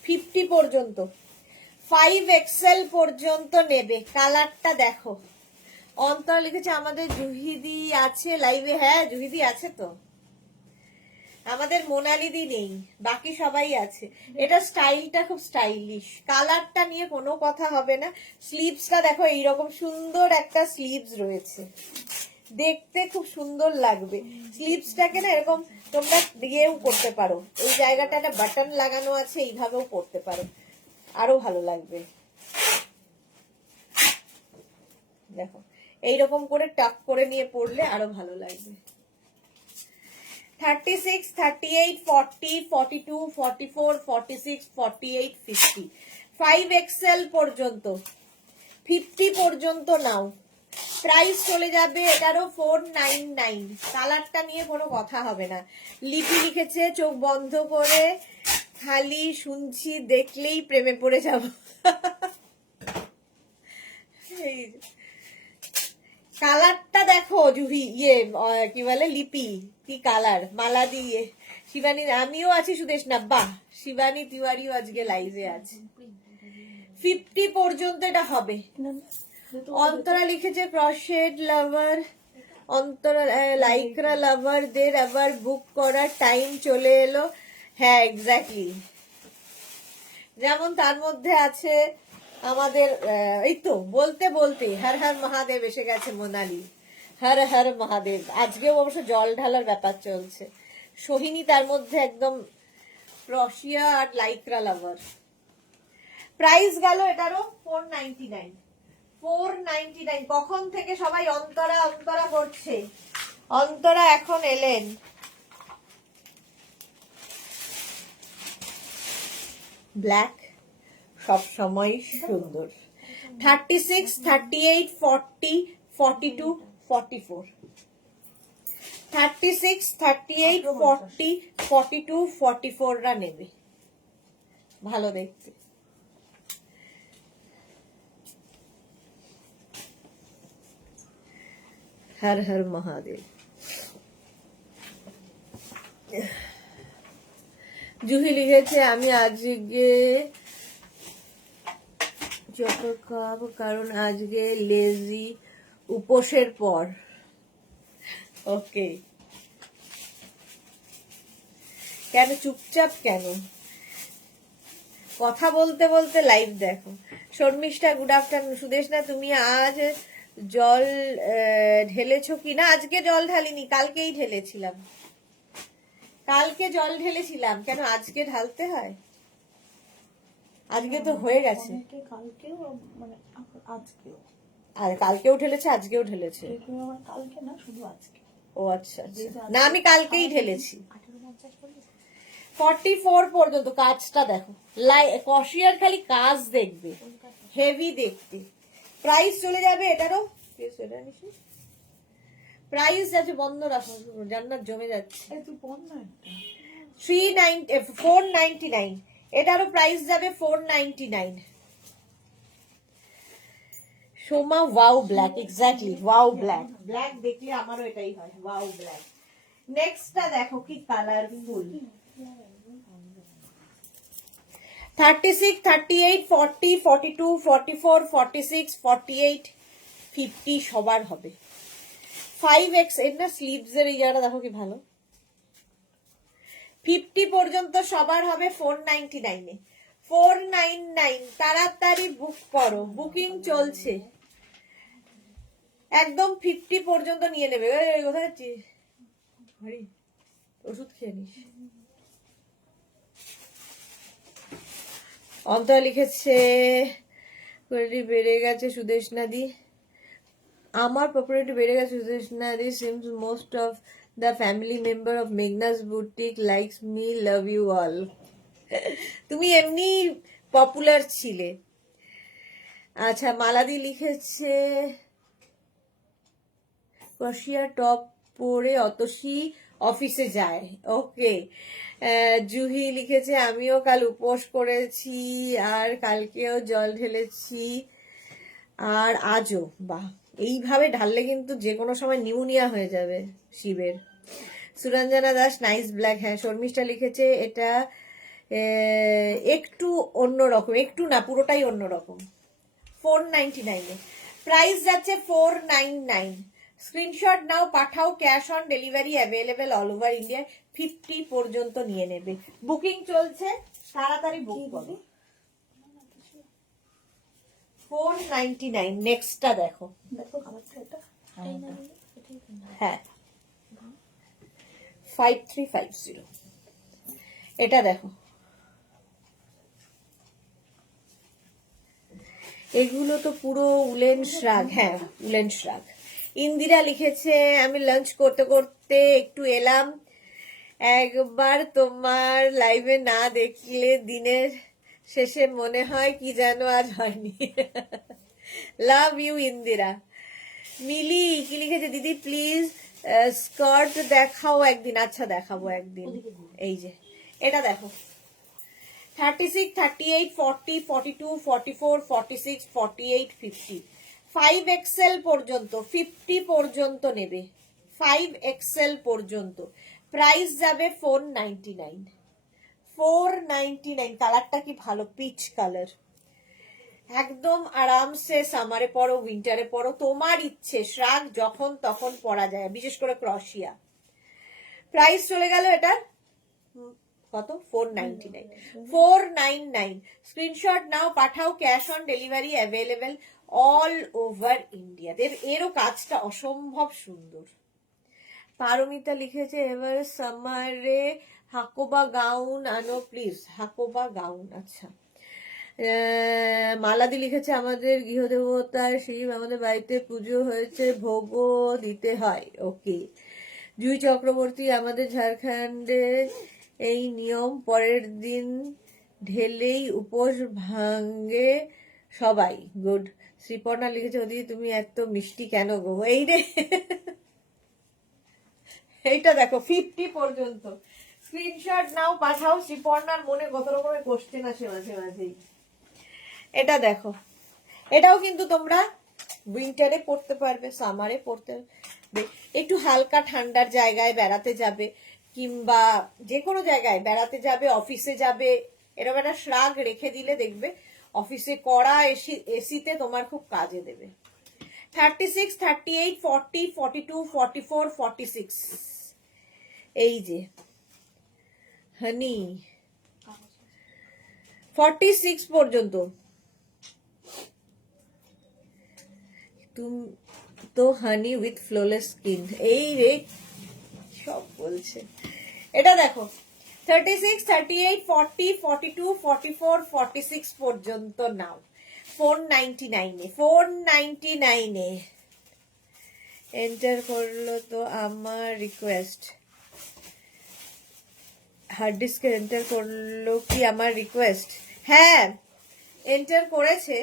50 পর্যন্ত, 5XL পর্যন্ত নেবে। কালারটা দেখো। অন্তর লিখেছে আমাদের জুহিদি আছে লাইভে। হ্যাঁ, জুহিদি আছে তো, আমাদের মোনালিদি নেই, বাকি সবাই আছে। এটা স্টাইলটা খুব স্টাইলিশ, কালারটা নিয়ে কোনো কথা হবে না। স্লিভসটা দেখো, এইরকম সুন্দর একটা স্লিভস রয়েছে, দেখতে খুব সুন্দর লাগবে। স্লিভসটাকে না এরকম তোমরা দিয়েও করতে পারো, এই জায়গাটা একটা বাটন লাগানো আছে, এইভাবেও পরতে পারো, আরো ভালো লাগবে। দেখো এইরকম করে টাক করে নিয়ে পরলে আরো ভালো লাগবে। 36, 38, 40, 42, 44, 46, 48, 50, 5XL পর্যন্ত, 50 পর্যন্ত নাও। প্রাইস চলে যাবে এটারও 499। কালারটা নিয়ে কোনো কথা হবে না। লিপি লিখেছে চোখ বন্ধ করে খালি শুনছি, দেখলেই প্রেমে পড়ে যাব। কালারটা দেখো জুহি, কি বলে লিপি, কি কালার, মালা দিয়ে। শিবানী, আমিও আছি সুদেশ না, বাহ, শিবানী তিওয়ারিও আজকে লাইভে আছে। 50 পর্যন্ত এটা হবে। অন্তরা লিখেছে ক্রশেড লাভার, অন্তরা লাইক্রা লাভারদের আবার বুক করার টাইম চলে এলো। হ্যাঁ, এক্স্যাক্টলি। যেমন তার মধ্যে আছে আমাদের, এই তো বলতে বলতে হর হর মহাদেব এসে গেছে মোনালি, হর হর মহাদেব। আজকেও অবশ্য জল ঢালার ব্যাপার চলছে। সোহিনী তার মধ্যে একদম ক্রশিয়া আর লাইক্রা লাভার। প্রাইস গেল এটারও 499। 499। কখন থেকে সবাই অন্তরা অন্তরা করছে, অন্তরা এখন এলেন। ব্ল্যাক সব সময় সুন্দর। 36, 38, 40, 42, 44, 36, 38, 40, 42, 44 রা নেবে, ভালো দেখতে। হর হর মহাদেব। জুহি লিখেছে আমি আজকে কারণ আজকে লেজি, উপোসের পর। ওকে, কেন চুপচাপ কেন, কথা বলতে বলতে লাইভ দেখো। Sharmistha good afternoon. সুদেশ না তুমি আজ জল ঢেলেছো কি? না, আজকে জল ঢালিনি, কালকেই ঢেলেছিলাম। কালকে জল ঢেলেছিলাম, কেন আজকে ঢালতে হয়? আজকে তো হয়ে গেছে। কালকেও মানে আজকেও, আর কালকেও ঢেলেছে, আজকেও ঢেলেছে। কালকে না, শুধু আজকে। ও আচ্ছা আচ্ছা, না আমি কালকেই ঢেলেছি। 44 পর্যন্ত। কাজটা দেখো, কশিয়ার খালি কাজ দেখবে, হেভি দেখতে। প্রাইস চলে যাবে এটারও, প্রাইস আছে, বন্ধ রাখো, জান্নাত জমে যাচ্ছে। 499। এটারও প্রাইস যাবে 499। Soma wow black, exactly wow black. Black দেখলে আমারও এটাই হয়, ওয়াও ব্ল্যাক। নেক্সটটা দেখো কি কালারফুল। 36, 38, 40, 42, 44, 46, 48, 50 সবার হবে। 5X এর না স্লিভস এর এই জায়গাটা দেখো কি ভালো। 50 পর্যন্ত সবার হবে 499 এ। 499 তাড়াতাড়ি বুক করো, বুকিং চলছে, একদম 50 পর্যন্ত নিয়ে নেবে। এই কোথায় যাচ্ছিস? হরি, ওষুধ খেয়ে নিস। অন্তরা লিখেছে কোয়ালিটি বেড়ে গেছে সুদেশনাদি, আমার পপুলারিটি বেড়ে গেছে সুদেশনাদি, seems most of the family member of Meghna's boutique likes me, love you all. তুমি এমনি পপুলার ছিলে। আচ্ছা, মালাদি লিখেছে ক্রশিয়া টপ পরে অতসী অফিসে যায়। ওকে। জুহি লিখেছে আমিও কাল উপোস করেছি আর কালকেও জল ঢেলেছি আর আজও। বাহ, এইভাবে ঢাললে কিন্তু যে কোনো সময় নিউমোনিয়া হয়ে যাবে শিবের। সুরঞ্জনা দাস নাইস ব্ল্যাক, হ্যাঁ। শর্মিষ্ঠা লিখেছে এটা একটু অন্যরকম, একটু না পুরোটাই অন্যরকম। 499 প্রাইস যাচ্ছে 499। স্ক্রিনশট নাও, পাঠাও, cash on delivery available all over India. 50 পর্যন্ত নিয়ে নেবে, বুকিং চলছে, তাড়াতাড়ি বুক করো। 499। নেক্সটটা দেখো, দেখো কালারটা এটা। এটাই না দিলে এটাই কিনবো। হ্যাঁ 5350। এটা দেখো, এগুলো তো পুরো উলেন শ্রাগ। হ্যাঁ, উলেন শ্রাগ। ইন্দিরা লিখেছে আমি লাঞ্চ করতে করতে একটু এলাম, একবার তোমার লাইভে না দেখলে দিনের শেষে মনে হয় কি যেন আজ হয়নি। Love you Indira. মিলি কি লিখেছে দিদি প্লিজ স্কার্ট দেখাও একদিন। আচ্ছা, দেখাবো একদিন। এই যে এটা দেখো, 36, 38, 40, 42, 44, 46, 48, 50, 5XL পর্যন্ত, 50 পর্যন্ত নেবে, 5XL পর্যন্ত। প্রাইস যাবে 499। 499। কালারটা কি ভালো, পিচ কালার। একদম আরামসে সামারে পরো, উইন্টারে পরো, তোমার ইচ্ছে। শ্রাগ যখন তখন পরা যায়, বিশেষ করে ক্রশিয়া। প্রাইস চলে গেল এটার কত, 499। 499। স্ক্রিনশট নাও, পাঠাও, cash on delivery available all over India. এরও কাজটা অসম্ভব সুন্দর। পারমিতা লিখেছে এবার সামারে হাকোবা গাউন আনো প্লিজ। হাকোবা গাউন, আচ্ছা। মালাদি লিখেছে আমাদের গৃহদেবতার শিব, আমাদের বাড়িতে পুজো হয়েছে, ভোগও দিতে হয়। ওকে। জুই চক্রবর্তী আমাদের ঝাড়খণ্ডে এই নিয়ম, পরের দিন ঢেলেই উপোস ভাঙে সবাই। গুড। শ্রীপর্ণা লিখেছে ওদিকে তুমি এত মিষ্টি কেন গো? এই রে, এইটা দেখো 50 পর্যন্ত। স্ক্রিনশট নাও, পাঠাও। শ্রীপর্ণার মনে কত রকমের কোশ্চেন আসে মাঝে মাঝেই। এটা দেখো, এটাও কিন্তু তোমরা উইন্টারে পড়তে পারবে, সামারে পড়তে পারবে, একটু হালকা ঠান্ডার জায়গায় বেড়াতে যাবে, কিংবা যে কোনো জায়গায় বেড়াতে যাবে, অফিসে যাবে, এরকম একটা শ্রাগ রেখে দিলে দেখবে অফিসে কড়া এসিতে তোমার খুব কাজে দেবে। 36, 38, 40, 42, 44, 46। এই যে হানি 46 পর্যন্ত। তুমি তো হানি উইথ ফ্লোলেস স্কিন। এই রে, সব বলছে। এটা দেখো 36, 38, 40, 42, 44, 46 পর্যন্ত নাও 499 এ। 499 এ এন্টার করলো তো আমার রিকোয়েস্ট, হার্ড ডিস্কে এন্টার করলো কি আমার রিকোয়েস্ট? হ্যাঁ, এন্টার করেছে,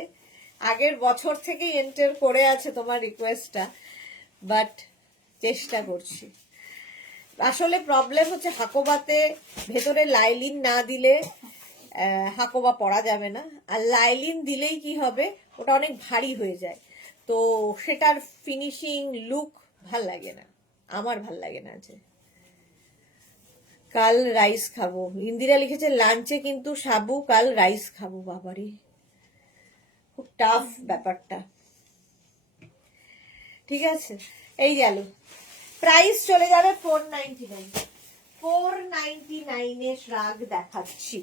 আগের বছর থেকেই এন্টার করে আছে তোমার রিকোয়েস্টটা, বাট চেষ্টা করছি। আসলে প্রবলেম হচ্ছে হাকোবাতে ভেতরে লাইলিন না দিলে হাকোবা পরা যাবে না, আর লাইলিন দিলেই কি হবে, ওটা অনেক ভারী হয়ে যায়, তো সেটার ফিনিশিং লুক ভাল লাগে না, আমার ভাল লাগে না। যে কাল রাইস খাবো। ইন্দিরা লিখেছে লাঞ্চে কিন্তু সাবু, কাল রাইস খাবো। বাবারে, খুব টাফ ব্যাপারটা। ঠিক আছে, এই গেল। প্রাইস চলে যাবে 499। 499 এ শ্রাগ দেখাচ্ছি।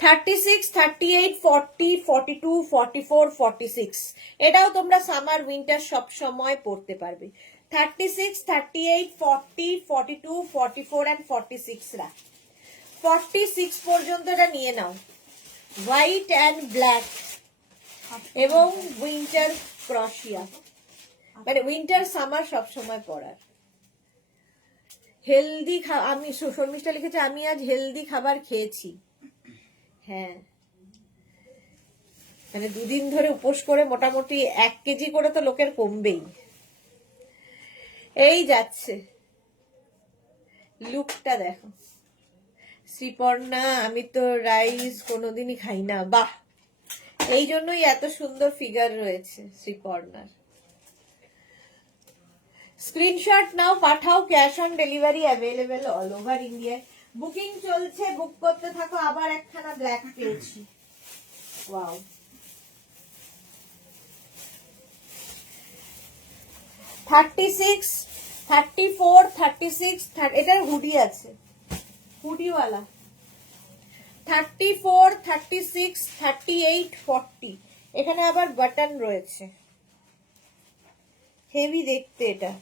36, 38, 40, 42, 44, 46 এটাও তোমরা সামার উইন্টার সব সময় পড়তে পারবে। 36, 38, 40, 42, 44 and 46 রা 46 পর্যন্ত এটা নিয়ে নাও। হোয়াইট অ্যান্ড ব্ল্যাক এবং উইন্টার ক্রশিয়া, মানে উইন্টার সামার সব সময় পরার। হেলদি আমি শর্মিষ্ঠা লিখেছে আমি আজ হেলদি খাবার খেয়েছি। হ্যাঁ, মানে দুদিন ধরে উপোস করে মোটামুটি 1 কেজি করে তো লোকের কমবেই। এই যাচ্ছে, লুকটা দেখো। শ্রীপর্ণা, আমি তো রাইস কোনোদিনই খাই না। বাহ, এই জন্যই এত সুন্দর ফিগার রয়েছে শ্রীপর্ণার। স্ক্রিনশট নাও, পাঠাও। Cash on delivery available all over ইন্ডিয়ায়। বুকিং চলছে, বুক করতে থাকো। আবার একখানা ব্ল্যাক পেয়েছি। ওয়াও, $36, $34, $36, এটার হুডি আছে, হুডিওয়ালা। 34, 36, 38, 40 এখানে আবার বাটন রয়েছে। হেভি দেখতে এটা।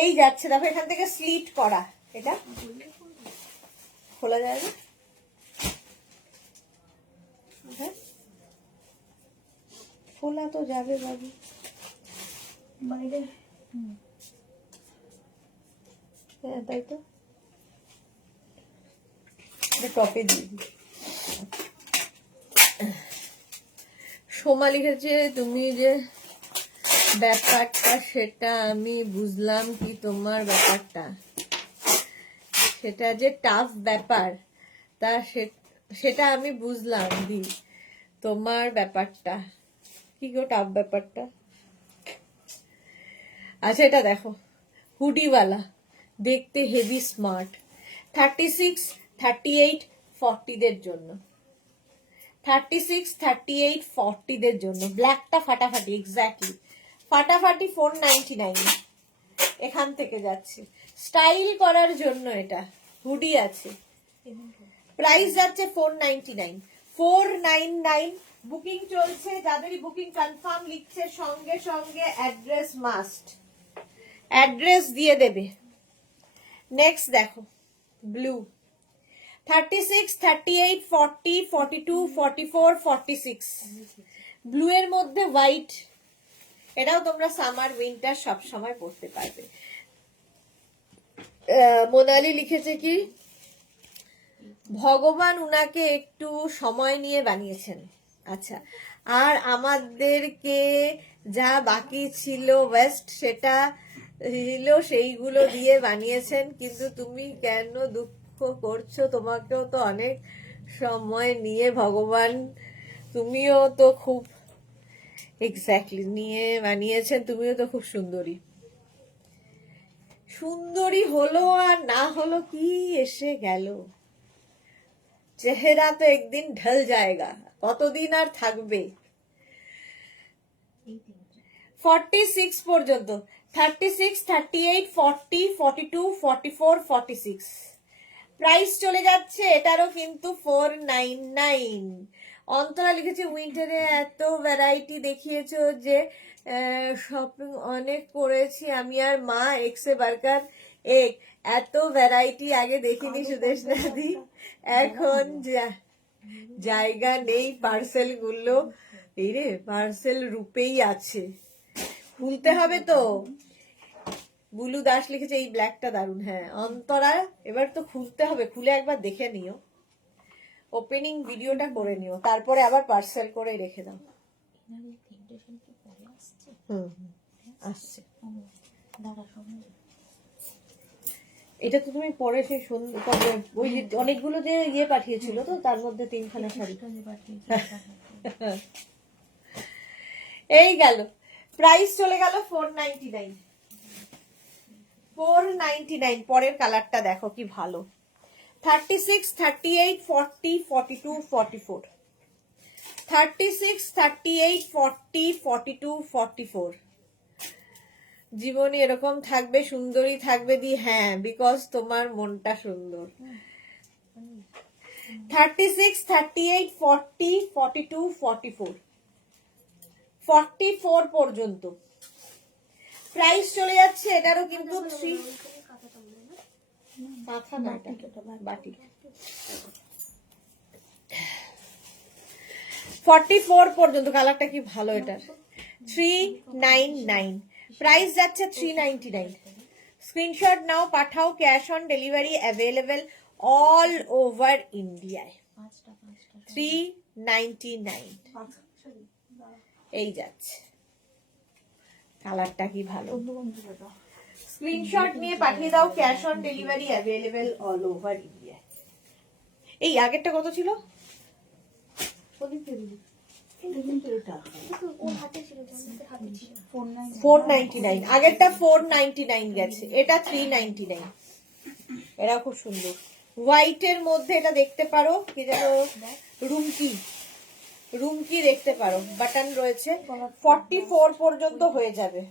এই যাচ্ছে, দেখো এখান থেকে স্লিট করা। এটা খোলা যায় না? হ্যাঁ, খোলা তো যাবে বাবু বাইরে। হ্যাঁ, তাই তো। টপে দিয়ে দিই। সোমা লিখেছে তুমি যে ব্যাপারটা সেটা আমি বুঝলাম, কি তোমার ব্যাপারটা সেটা যে টাফ ব্যাপার তা সেটা আমি বুঝলাম দি। তোমার ব্যাপারটা কি গো টাফ ব্যাপারটা? আচ্ছা, এটা দেখো, হুডিওয়ালা, দেখতে হেভি স্মার্ট। 36, 38, 40 দের জন্য। 36, 38, 40 দের জন্য। ব্ল্যাকটা ফাটাফাটি, এক্স্যাক্টলি ফাটাফাটি। 499 এখান থেকে যাচ্ছে স্টাইল করার জন্য। এটা হুডি আছে, প্রাইস যাচ্ছে 499। 499 বুকিং চলছে। যাদেরই বুকিং কনফার্ম লিখছে সঙ্গে সঙ্গে অ্যাড্রেস মাস্ট, অ্যাড্রেস দিয়ে দেবে। নেক্সট দেখো, ব্লু। 36, 38, 40, 42, 44, 46 ব্লু এর মধ্যে হোয়াইট। এটাও তোমরা সামার উইন্টার সব সময় পড়তে পারবে। মোনালি লিখেছে কি ভগবান উনাকে একটু সময় নিয়ে বানিয়েছেন। আচ্ছা, আর আমাদেরকে যা বাকি ছিল ওয়েস্ট সেটা ছিল সেইগুলো দিয়ে বানিয়েছেন। কিন্তু তুমি কেন দুঃখ করছো? তোমাকেও তো অনেক সময় নিয়ে ভগবান, তুমিও তো খুব এক্স্যাক্টলি নিয়ে বানিয়েছেন। তুমিও তো খুব সুন্দরী। সুন্দরী হলো আর না হলো কি এসে গেল, চেহারা তো একদিন ঢল যায়গা, কতদিন আর থাকবে? 46 পর্যন্ত। 36, 38, 40, 42, 44, 46 প্রাইস চলে যাচ্ছে এটারও কিন্তু 499। অন্তরা লিখেছে উইন্টারে এত ভ্যারাইটি দেখিয়েছো যে শপিং অনেক করেছি আমি আর মা। এক্সে বার্কার এক, এত ভ্যারাইটি আগে দেখিনি সুদেশনা দি। এখন জায়গা নেই পার্সেল গুলো। এই রে, পার্সেল রূপেই আছে, খুলতে হবে তো। বুলু দাস লিখেছে এই ব্ল্যাকটা দারুন। হ্যাঁ অন্তরা, এবার তো খুলতে হবে, খুলে একবার দেখে নিও, ওপেনিং ভিডিওটা করে নিও, তারপরে আবার পার্সেল করে রেখে দাও। আসছে। এটা তো তুমি পরে সেই ওই যে অনেকগুলো যে ইয়ে পাঠিয়েছিল তো, তার মধ্যে 3খানা শাড়ি এই গেল। প্রাইস চলে গেল 499। 499। পরের কালারটা দেখো কি ভালো। 36, 38, 40, 42, 44 36, 38, 40, 42, 44 জীবনী এরকম থাকবে, সুন্দরী থাকবে দি। হ্যাঁ, বিকজ তোমার মনটা সুন্দর। 36, 38, 40, 42, 44, 44 পর্যন্ত প্রাইস চলে যাচ্ছে। এটারও কিন্তু 3 মাথা না, এটা বাটি। 44 পর্যন্ত। কালারটা কি ভালো এটার। 399, প্রাইস যাচ্ছে 399। স্ক্রিনশট নাও, পাঠাও, cash on delivery available all over ইন্ডিয়ায়। 399 এই যাচ্ছে। কালারটা কি ভালো। স্ক্রিনশট নিয়ে পাঠিয়ে দাও, cash on delivery available all over India. এই আগেরটা কত ছিল? 499। আগেরটা 499 গেছে, এটা 399। এরা খুব সুন্দর হোয়াইটের মধ্যে। এটা দেখতে পারো কি যেন রুমকি, রুমকি দেখতে পারো, বাটন রয়েছে। 44 পর্যন্ত হয়ে যাবে।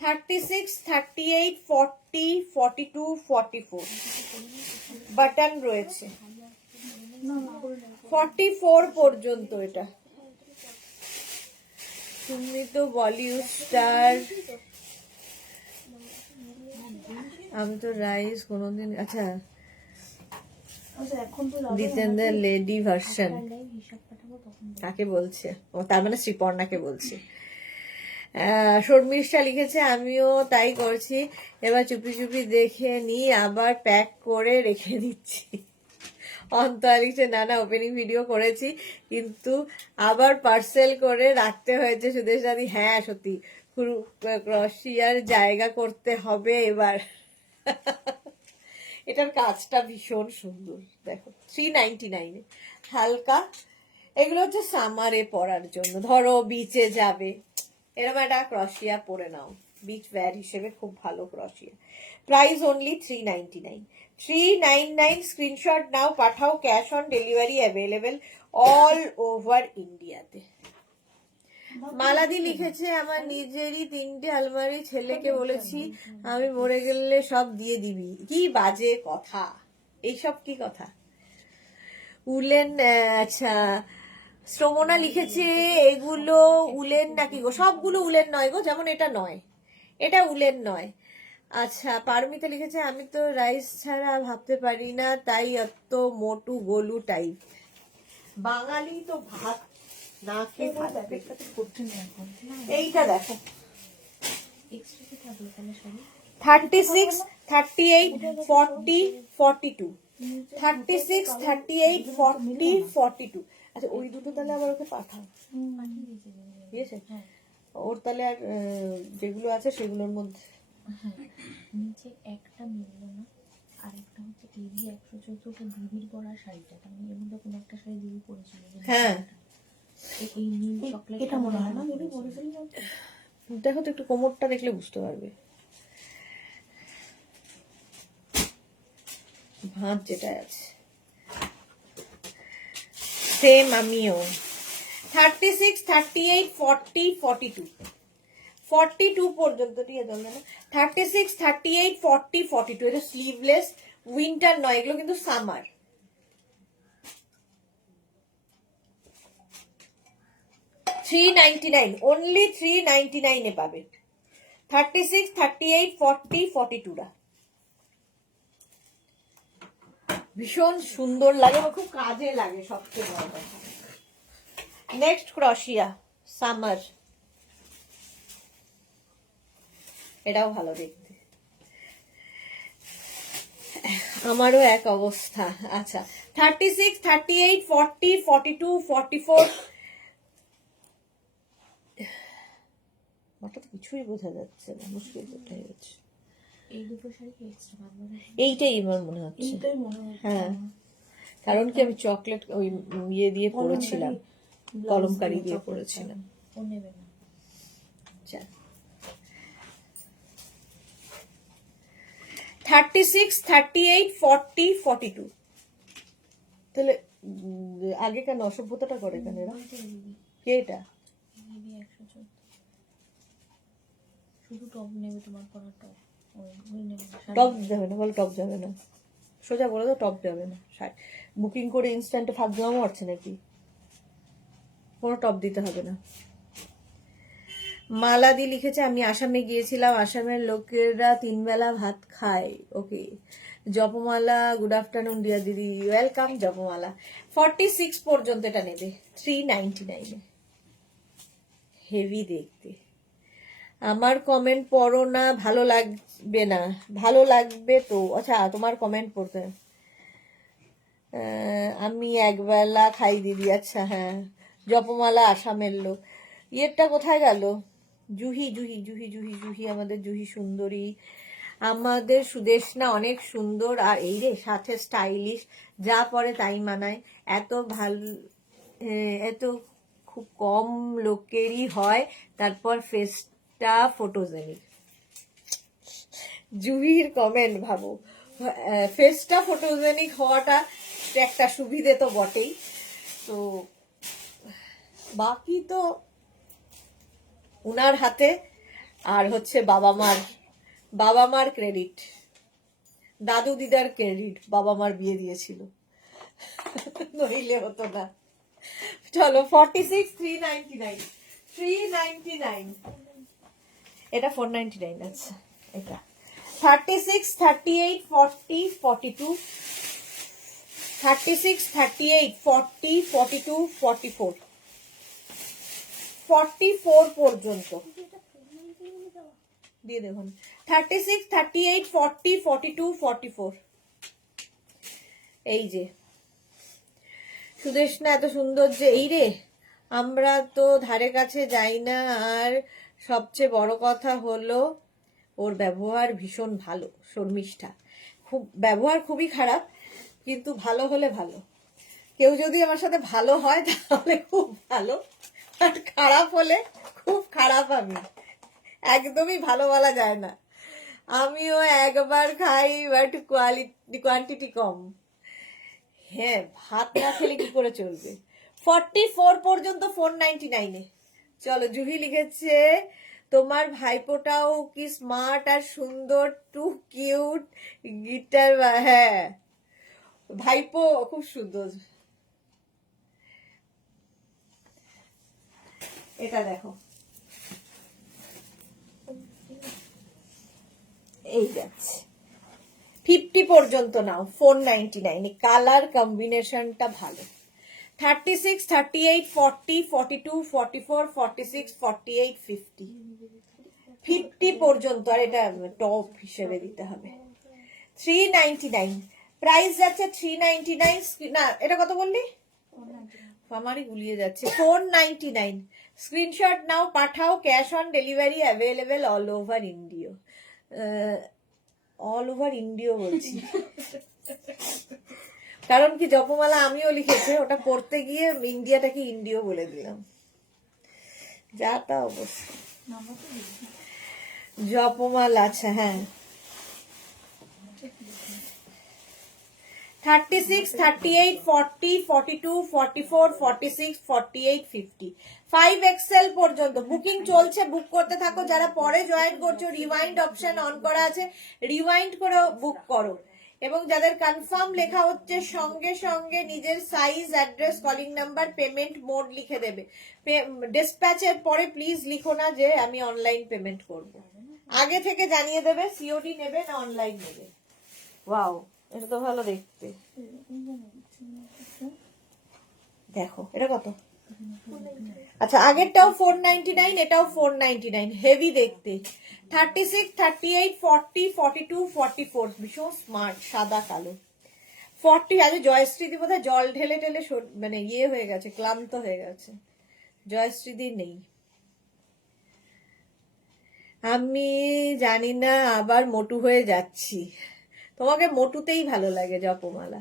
36, 38, 40, 42, 44 বাটন রয়েছে। 44 পর্যন্ত এটা। তুমি তো বলিউড স্টার, আমি তো রাইস কোনোদিন। আচ্ছা, জিতেন্দ্র লেডি ভার্সন কাকে বলছে? ও তার মানে শ্রীপর্ণাকে বলছে। শর্মিষ্ঠা লিখেছে আমিও তাই করছি, এবার চুপি চুপি দেখে নি, আবার প্যাক করে রেখে দিচ্ছি। অন্তরা লিখছে না না, ওপেনিং ভিডিও করেছি কিন্তু আবার পার্সেল করে রাখতে হয়েছে সুদেশ দাদি। হ্যাঁ সত্যি, ক্রোশিয়ার জায়গা করতে হবে এবার। এটার কাজটা ভীষণ সুন্দর দেখো। 399 হালকা। এগুলো হচ্ছে সামারে পরার জন্য, ধরো বিচে যাবে, এরকম একটা ক্রোশিয়া পরে নাও, বিচ ওয়্যার হিসেবে খুব ভালো ক্রোশিয়া। Price only 399। 399 স্ক্রিনশট নাও, পাঠাও, cash on delivery available all over ইন্ডিয়াতে। মালাদি লিখেছে আমার নিজেরই 3টে আলমারি, ছেলেকে বলেছি আমি মরে গেলে সব দিয়ে দিবি। কি বাজে কথা, এইসব কি কথা। উলেন, আচ্ছা শ্রমণা লিখেছে এগুলো উলেন নাকি গো? সবগুলো উলেন নয় গো, যেমন এটা নয়, এটা উলেন নয়। আচ্ছা পারমিতা লিখেছে আমি তো রাইস ছাড়া ভাবতে পারি না, তাই এত মোটু গোলু টাইপ। বাঙালি তো ভাত না খেয়ে থাকবে। এইটা দেখো 36, 38, 40, 42, 36, 38, 40, 42। আচ্ছা ওই দুটো তাহলে আবার ওকে পাঠাও, দিয়েছে? ওর তাহলে আর যেগুলো আছে সেগুলোর মধ্যে নিচে একটা মিলল না, আর একটা হচ্ছে টিভি 114 দিদির পরা শাড়িটা, তার মানে এর মধ্যে কোনো একটা শাড়ি দিদি পরেছিল। হ্যাঁ এই নীল চকলেট এটা মনে হয় না দিদি বলেছিল। দেখো তো একটু কোমরটা দেখলে বুঝতে পারবে ভাঁজ যেটা আছে। সেম আমিও। 36, 38, 40, 42, 42 পর্যন্ত। ঠিক আছে না? 36, 38, 40, 42 এটা স্লিভলেস, উইন্টার নয়, এগুলো কিন্তু সামার। $399 অনলি 399 এ পাবে। 36, 38, 40, 42 টা ভীষণ সুন্দর লাগে, খুব কাজে লাগে সবচেয়ে বড় কথা। নেক্সট ক্রোশিয়া সামার, এটাও ভালো দেখতে। আমারও এক অবস্থা। আচ্ছা 36, 38, 40, 42, 44 মাথা তো কিছুই বোঝা যাচ্ছে না, মুশকিল হয়ে যাচ্ছে। এই দুটো শাড়ি এক্সট্রা পাবো। এইটাই আমার মনে হচ্ছে। এইটাই মনে হয়। হ্যাঁ কারণ কি আমি চকলেট ওই ইয়ে দিয়ে পরেছিলাম, কলমকারি দিয়ে পরেছিলাম। ও নেবে না। আচ্ছা 36, 38, 40, 42 তাহলে আগেকার অসভ্যতাটা করে কেন এরা? কে এটা? দিদি 114 শুধু টপ নেবে, তোমার পরা টপ। ওই নেবে না, টপ যাবে না, বলো টপ যাবে না, সোজা বলে দাও টপ যাবে না। বুকিং করে ইনস্ট্যান্টে ফাঁক জমা মারছে নাকি? কোনো টপ দিতে হবে না। মালাদি লিখেছে আমি আসামে গিয়েছিলাম, আসামের লোকেরা 3 বেলা ভাত খায়। ওকে। জপমালা গুড আফটারনুন ডিয়ার দিদি, ওয়েলকাম জপমালা। 46 পর্যন্ত এটা নেবে 399 এ। হেভি দেখতে। আমার কমেন্ট পড়ো না, ভালো লাগবে না? ভালো লাগবে তো। আচ্ছা তোমার কমেন্ট পড়তে আমি একবেলা খাই দিদি। আচ্ছা হ্যাঁ, জপমালা আসামের লোক। ইয়েরটা কোথায় গেল? জুহি জুহি জুহি জুহি জুহি, আমাদের জুহি সুন্দরী। আমাদের সুদেশনা অনেক সুন্দর, আর এই রে সাথে স্টাইলিশ, যা পরে তাই মানায়। এত ভালো, এত খুব কম লোকেরই হয়, তারপর ফেসটা ফটোজেনিক। জুহির কমেন্ট ভাবো, ফেসটা ফটোজেনিক হওয়াটা একটা সুবিধে তো বটেই। তো বাকি তো উনার হাতে, আর হচ্ছে বাবা মার ক্রেডিট, দাদু দিদার ক্রেডিট, বাবা মার বিয়ে দিয়েছিল, নইলে হতো না। চলো 46 399 399, এটা 499। আচ্ছা এটা 36 38 40 42 36 38 40 42 44 44 পর্যন্ত দিয়ে দেখুন। 36 38 40 42 44। এই যে সুদেশনা এত সুন্দর যে, এই রে আমরা তো ধারে কাছে যাই না, আর সবচেয়ে বড় কথা হলো ওর ব্যবহার ভীষণ ভালো। শর্মিষ্ঠা খুব ব্যবহার খুবই খারাপ, কিন্তু ভালো হলে ভালো। কেউ যদি আমার সাথে ভালো হয় তাহলে খুব ভালো, আর খারাপ হলে খুব খারাপ। আমি একদমই ভালো বলা যায় না। আমিও একবার খাই, বাট কোয়ান্টিটি কম। হ্যাঁ, ভাত না খেলে কি করে চলবে। 44 পর্যন্ত 499 এ। চলো জুহি লিখেছে তোমার ভাইপোটাও কি স্মার্ট আর সুন্দর, টু কিউট গিটার। হ্যাঁ, ভাইপো খুব সুন্দর। এটা দেখো, এই যাচ্ছে 50 পর্যন্ত নাও 499। কালার কম্বিনেশনটা ভালো। 36 38 40 42 44 46 48 50 50 পর্যন্ত, আর এটা টপ হিসেবে দিতে হবে। 399 প্রাইস যাচ্ছে। 399 না, এটা কত বললি? আমারই গুলিয়ে যাচ্ছে। 499। স্ক্রিনশট নাও, পাঠাও। Cash on delivery available all over India. All over India বলছি কারণ কি জপমালা আমিও লিখেছে, ওটা পড়তে গিয়ে ইন্ডিয়াটাকে ইন্ডিয়া বলে দিলাম, যা তা অবস্থা। জপমালা আচ্ছা হ্যাঁ, 36 38 40 42 44 46 48 50 5XL পর্যন্ত বুকিং চলছে। বুক করতে থাকো। যারা পরে জয়েন করছো, রিওয়াইন্ড অপশন অন করা আছে, রিওয়াইন্ড করে বুক করো। এবং যাদের কনফার্ম লেখা হচ্ছে, সঙ্গে সঙ্গে নিজের size, address, calling number, payment mode লিখে দেবে। ডিসপ্যাচের পরে প্লিজ লিখো না যে আমি অনলাইন পেমেন্ট করব, আগে থেকে জানিয়ে দেবে সিওডি নেবে না অনলাইন নেবে। ওয়াও, এটা তো ভালো দেখতে। দেখো এটা কত? আচ্ছা, আগেরটাও 499, এটাও 499। হেভি দেখতে। 36 38 40 42 44 ভীষণ স্মার্ট, সাদা কালো। 40 আজ জয়শ্রীদি বোধহয় জল ঢেলে ঢেলে মানে ইয়ে হয়ে গেছে, ক্লান্ত হয়ে গেছে। জয়শ্রীদি নেই। আমি জানি না আবার মোটু হয়ে যাচ্ছি। তোমাকে মোটুতেই ভালো লাগে জপমালা।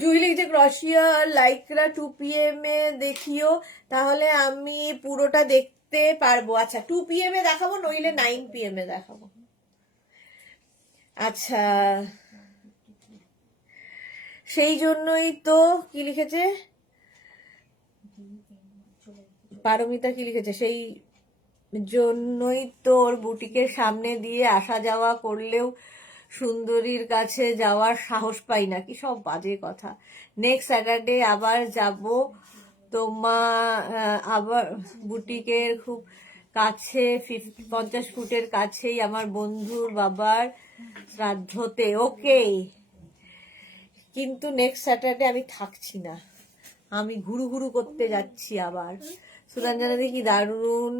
জুইলি যে ক্রশিয়া লাইকরা 2 PM এ দেখিও, তাহলে আমি পুরোটা দেখতে পারবো। আচ্ছা 2 PM এ দেখাবো, নইলে 9 PM এ দেখাবো। আচ্ছা, সেই জন্যই তো কি লিখেছে পারমিতা, কি লিখেছে, সেই জন্যই তো ওর বুটিকের সামনে দিয়ে আসা যাওয়া করলেও সুন্দরীর কাছে যাওয়ার সাহস পাই না, কি সব বাজে কথা। নেক্সট স্যাটারডে আবার যাব আবার বুটিকের খুব কাছে 50 ফুটের কাছেই আমার বন্ধুর বাবার শ্রাদ্ধতে। ওকে, কিন্তু নেক্সট স্যাটারডে আমি থাকছি না, আমি ঘুরু ঘুরু করতে যাচ্ছি আবার। সুরঞ্জনা দেখি দারুণ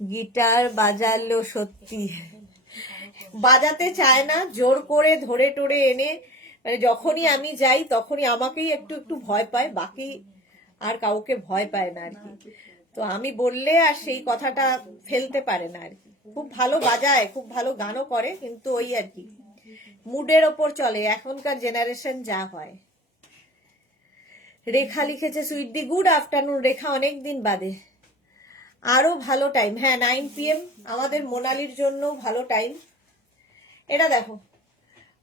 গিটার বাজালো, সত্যি বাজাতে চায় না, জোর করে ধরে টরে এনে, মানে যখনই আমি যাই তখনই আমাকেই একটু একটু ভয় পায়, বাকি আর কাউকে ভয় পায় না আর কি। তো আমি বললে আর সেই কথাটা ফেলতে পারে না আর কি। খুব ভালো বাজায়, খুব ভালো গানও করে, কিন্তু ওই আর কি মুডের ওপর চলে, এখনকার জেনারেশন যা হয়। রেখা লিখেছে সুইট গুড আফটারনুন রেখা, অনেক দিন বাদে। আরো ভালো টাইম, হ্যাঁ 9 PM আমাদের মোনালির জন্য ভালো টাইম। এটা দেখো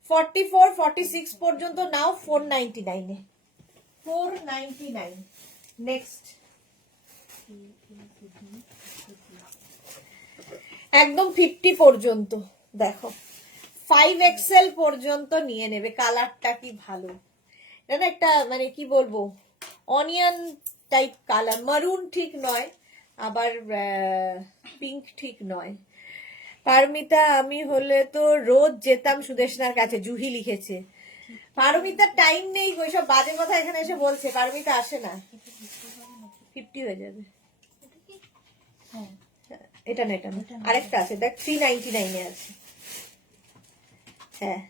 44 46 পর্যন্ত নাও 499 এ, 499। নেক্সট একদম 50 পর্যন্ত দেখো, 5XL পর্যন্ত নিয়ে নেবে। কালারটা কি ভালো, এটা একটা মানে কি বলবো, অনিয়ন টাইপ কালার, মারুন ঠিক নয়, আবার পিঙ্ক ঠিক নয়। পারমিতা আমি হলে তো রোজ যেতাম সুদেশনার কাছে, জুহি লিখেছে। পারমিতার টাইম নেই, ওইসব বাজে কথা এখানে এসে বলছে, পারমিতা আসে না। 50 হয়ে যাবে। এটা না, এটা না, আরেকটা আছে দেখ, 399 এ আছে। হ্যাঁ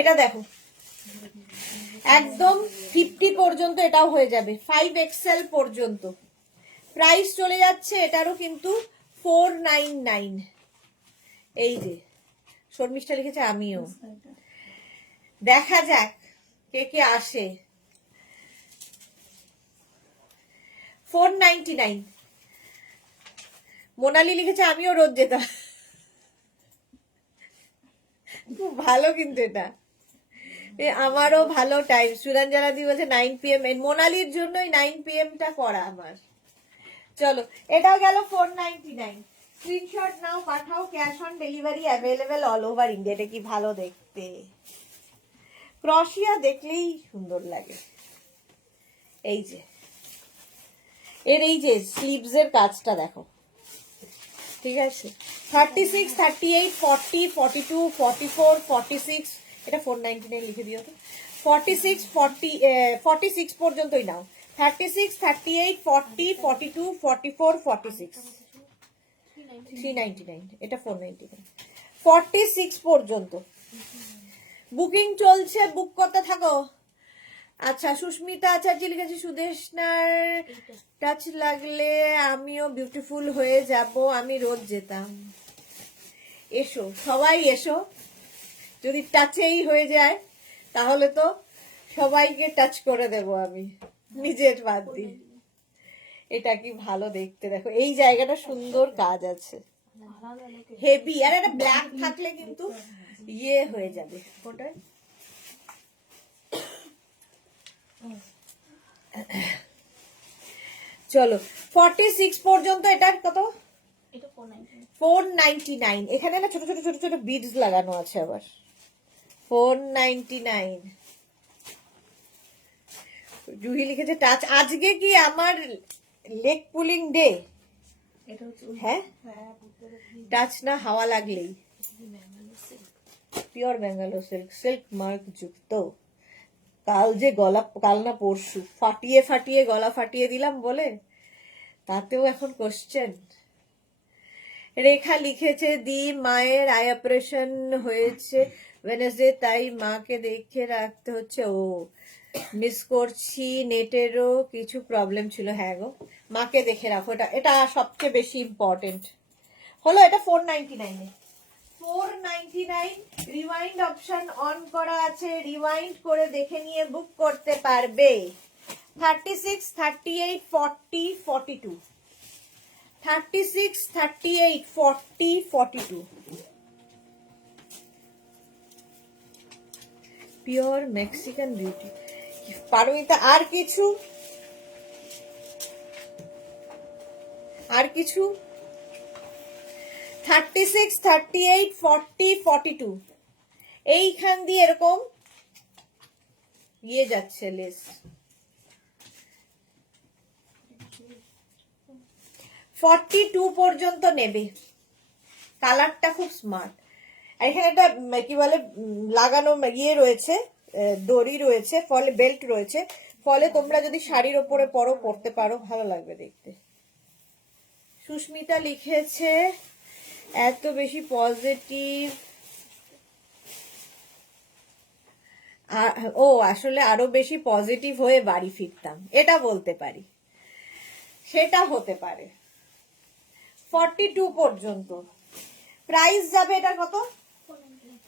এটা দেখো একদম 50 পর্যন্ত এটাও হয়ে যাবে, 5XL পর্যন্ত প্রাইস চলে যাচ্ছে এটারও কিন্তু 499। এই যে শর্মিষ্ঠা লিখেছে আমিও, দেখা যাক কে কে আসে। 499। মোনালি লিখেছে আমিও রোজ যেতাম, খুব ভালো কিন্তু এটা, আমারও ভালো টাইম। সুরঞ্জনা দি বলছে 9 PM, মোনালির জন্যই 9 PM টা করা আমার। চলো এটাও গেল 499। স্ক্রিনশট নাও, পাঠাও, cash on delivery available all over India. এটা কি ভালো দেখতে, ক্রশিয়া দেখলেই সুন্দর লাগে। এই যে এর এই যে স্লিভস এর কাজটা দেখো, ঠিক আছে। 36 38 40 42 44 46, এটা 499 লিখে দিও তো। 46 40 46 পর্যন্তই নাও, 36 38 40 42 44 46, 399, এটা 499। 46 পর্যন্ত বুকিং চলছে, বুক করতে থাকো। আচ্ছা সুস্মিতা আচার্য লিখেছে সুদেশনার টাচ লাগলে আমিও বিউটিফুল হয়ে যাব, আমি রোজ যেতাম। এসো সবাই এসো, যদি টাচেই হয়ে যায় তাহলে তো সবাইকে টাচ করে দেব আমি, নিজের বাদ দিই। এটা কি ভালো দেখতে, দেখো এই জায়গাটা সুন্দর কাজ আছে, হেভি। আর এটা ব্ল্যাক থাকলে কিন্তু ইয়ে হয়ে যাবে ওটাই। চলো 46 পর্যন্ত, এটা কত, 499। এখানে না ছোট ছোট ছোট ছোট বিডস লাগানো আছে আবার, 499। জুহি লিখেছে টাচ, আজকে কি আমার লেগ পুলিং ডে? হ্যাঁ টাচ না হাওয়া লাগলেই, pure Bangalore silk, silk mark যুক্ত। কাল যে গলা, কাল না পরশু ফাটিয়ে ফাটিয়ে গলা ফাটিয়ে দিলাম বলে, তাতেও এখন কোশ্চেন। রেখা লিখেছে দি মায়ের আই অপারেশন হয়েছে ওয়েনেসডে, তাই মাকে দেখে রাখতে হচ্ছে। ও মিস করছি, নেটেরও কিছু প্রবলেম ছিল। হ্যাঁ গো, মাকে দেখে রাখো, এটা এটা সবচেয়ে বেশি ইম্পর্টেন্ট হলো। এটা 499 এ, 499। রিওয়াইন্ড অপশন অন করা আছে, রিওয়াইন্ড করে দেখে নিয়ে বুক করতে পারবে। 36 38 40 42, 36 38 40 42, পিওর মেক্সিকান বিউটি। পারমিতা আর কিছু, 36, 38, 40, 42 এইখান দিয়ে এরকম গিয়ে যাচ্ছে লেস। 42 পর্যন্ত নেবে। কালারটা খুব স্মার্ট। এখানে একটা কি বলে লাগানো ইয়ে রয়েছে, দড়ি রয়েছে, ফলে বেল্ট রয়েছে, ফলে তোমরা যদি শাড়ির ওপরে পরতে পারো, ভালো লাগবে দেখতে। সুস্মিতা লিখেছে এত বেশি পজিটিভ, ও আসলে আরো বেশি পজিটিভ হয়ে বাড়ি ফিরতাম, এটা বলতে পারি, সেটা হতে পারে। 42 পর্যন্ত প্রাইস যাবে। এটা কত?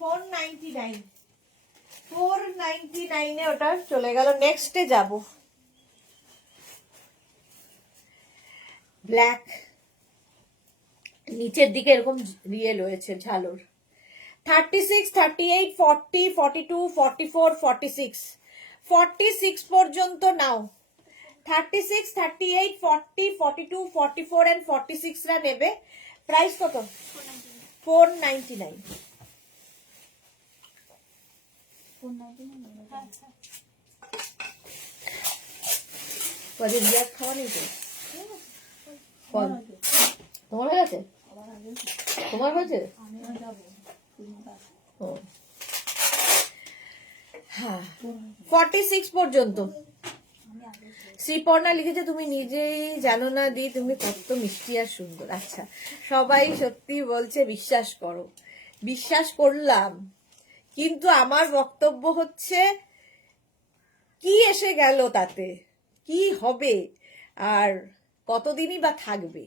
499। 499 এ ওটা চলে গেল। নেক্সটে যাব, ব্ল্যাক, নিচের দিকে এরকম দিয়ে রয়েছে ঝালর। 36, 38, 40, 42, 44, 46 46 পর্যন্ত নাও। 36, 38, 40, 42, 44 and 46 রা নেবে। প্রাইস কত? 499। কদিন বিয়ার খাওয়া নেই তো? তোমার হয়ে গেছে? তোমার হয়েছে? ও হ্যাঁ, 46 পর্যন্ত। শ্রীপর্ণা লিখেছে তুমি নিজেই জানো না দি তুমি কত মিষ্টি আর সুন্দর। আচ্ছা, সবাই সত্যি বলছে, বিশ্বাস করো। বিশ্বাস করলাম, কিন্তু আমার বক্তব্য হচ্ছে কি এসে গেল তাতে, কি হবে আর কতদিনই বা থাকবে,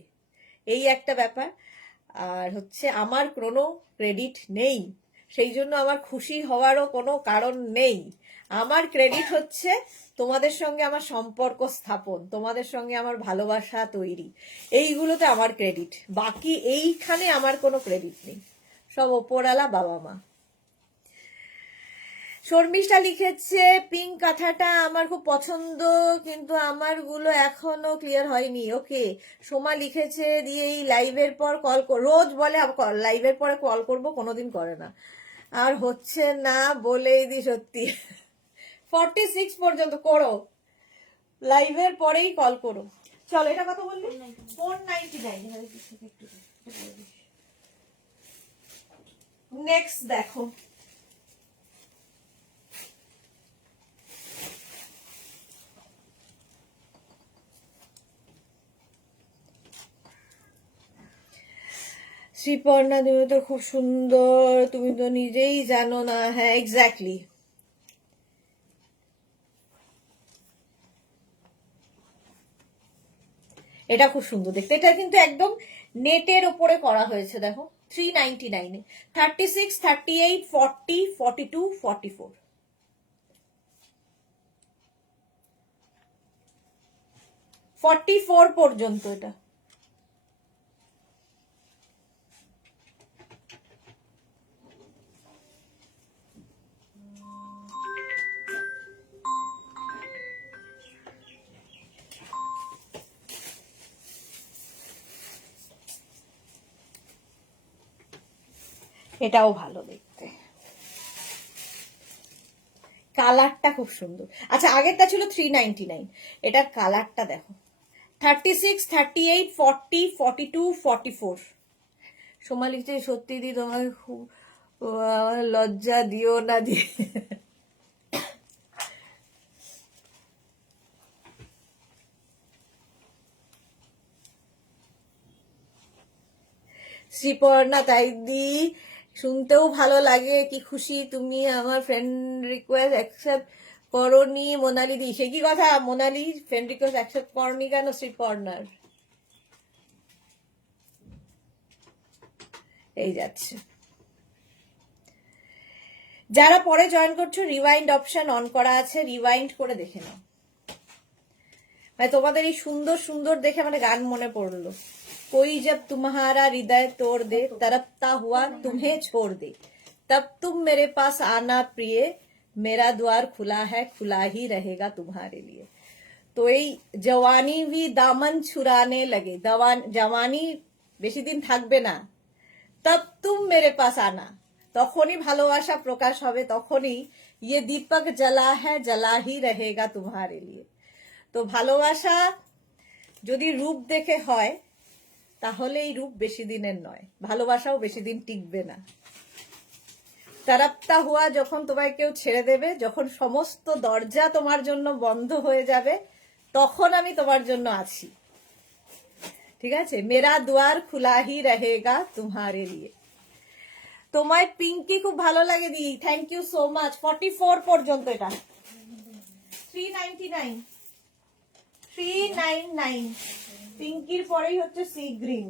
এই একটা ব্যাপার। আর হচ্ছে আমার কোনো ক্রেডিট নেই, সেই জন্য আমার খুশি হওয়ারও কোনো কারণ নেই। আমার ক্রেডিট হচ্ছে তোমাদের সঙ্গে আমার সম্পর্ক স্থাপন, তোমাদের সঙ্গে আমার ভালোবাসা তৈরি, এইগুলোতে আমার ক্রেডিট। বাকি এইখানে আমার কোনো ক্রেডিট নেই, সব ওপরওয়ালা বাবা মা। শর্মিষ্ঠা লিখেছে পিঙ্ক কাঁথাটা আমার খুব পছন্দ, কিন্তু আমার গুলো এখনো ক্লিয়ার হয়নি। ওকে। সোমা লিখেছে দিয়ে এই লাইভের পর কল, রোজ বলে লাইভের পরে কল করব, কোনোদিন করে না, আর হচ্ছে না বলেই দি সত্যি। 46 পর্যন্ত করো, লাইভের পরেই কল করো। চলো, এটা কত বললি? 499। নেক্সট দেখো, শ্রীপর্ণা তুমি তো খুব সুন্দর, তুমি তো নিজেই জানো না। হ্যাঁ, এক্স্যাক্টলি। এটা খুব সুন্দর দেখতে। এটা কিন্তু একদম নেটের ওপরে করা হয়েছে, দেখো 399 এ। 36, 38, 40, 42, 44 44 পর্যন্ত এটা। এটাও ভালো দেখতে, কালারটা খুব সুন্দর। আচ্ছা, আগেরটা ছিল 399, এটার কালারটা দেখো। 36, 38, 40, 42, 44 সোমা লিখছে সত্যি দি তোমাকে খুব লজ্জা দিও না দিয়ে। শ্রীপর্ণা তাই দি শুনতেও ভালো লাগে, কি খুশি তুমি আমার ফ্রেন্ড রিকোয়েস্ট অ্যাকসেপ্ট করনি। মোনালি দি, সে কি কথা? মোনালি ফ্রেন্ড রিকোয়েস্ট অ্যাকসেপ্ট করনি কেন শ্রীপর্ণার? এই যাচ্ছে। যারা পরে জয়েন করছো, রিওয়াইন্ড অপশন অন করা আছে, রিওয়াইন্ড করে দেখে নাও। মানে তোমাদের এই সুন্দর সুন্দর দেখে মানে গান মনে পড়লো। कोई जब तुम्हारा हृदय तोड़ दे, तड़पता हुआ तुम्हें छोड़ दे, तब तुम मेरे पास आना प्रिय, मेरा द्वार खुला है, खुला ही रहेगा तुम्हारे लिए। तो এই জওয়ানি भी दामन छुराने लगे, জওয়ানি বেশি দিন থাকবে না, তব তুম মেরে পাস আনা, তখনই ভালোবাসা প্রকাশ হবে, তখনই ইয়ে দীপক জ্বলা হ্যায় জ্বলা হি রহেগা তোমারে লিয়ে। তো ভালোবাসা যদি রূপ দেখে হয় তাহলে এই রূপ বেশি দিনের নয়, ভালোবাসাও বেশি দিন টিকবে না। তরপতা হুয়া যখন তোমায় কেউ ছেড়ে দেবে, যখন সমস্ত দরজা তোমার জন্য বন্ধ হয়ে যাবে, তখন আমি তোমার জন্য আছি, ঠিক আছে? মেরা দুয়ার খুলা হি রহেগা তোমারে লিয়ে। তোমায় পিঙ্কি খুব ভালো লাগে দি, থ্যাংক ইউ সো মাচ। 44 পর্যন্ত এটা 399 399। পিঙ্কির পরেই হচ্ছে সি গ্রিন।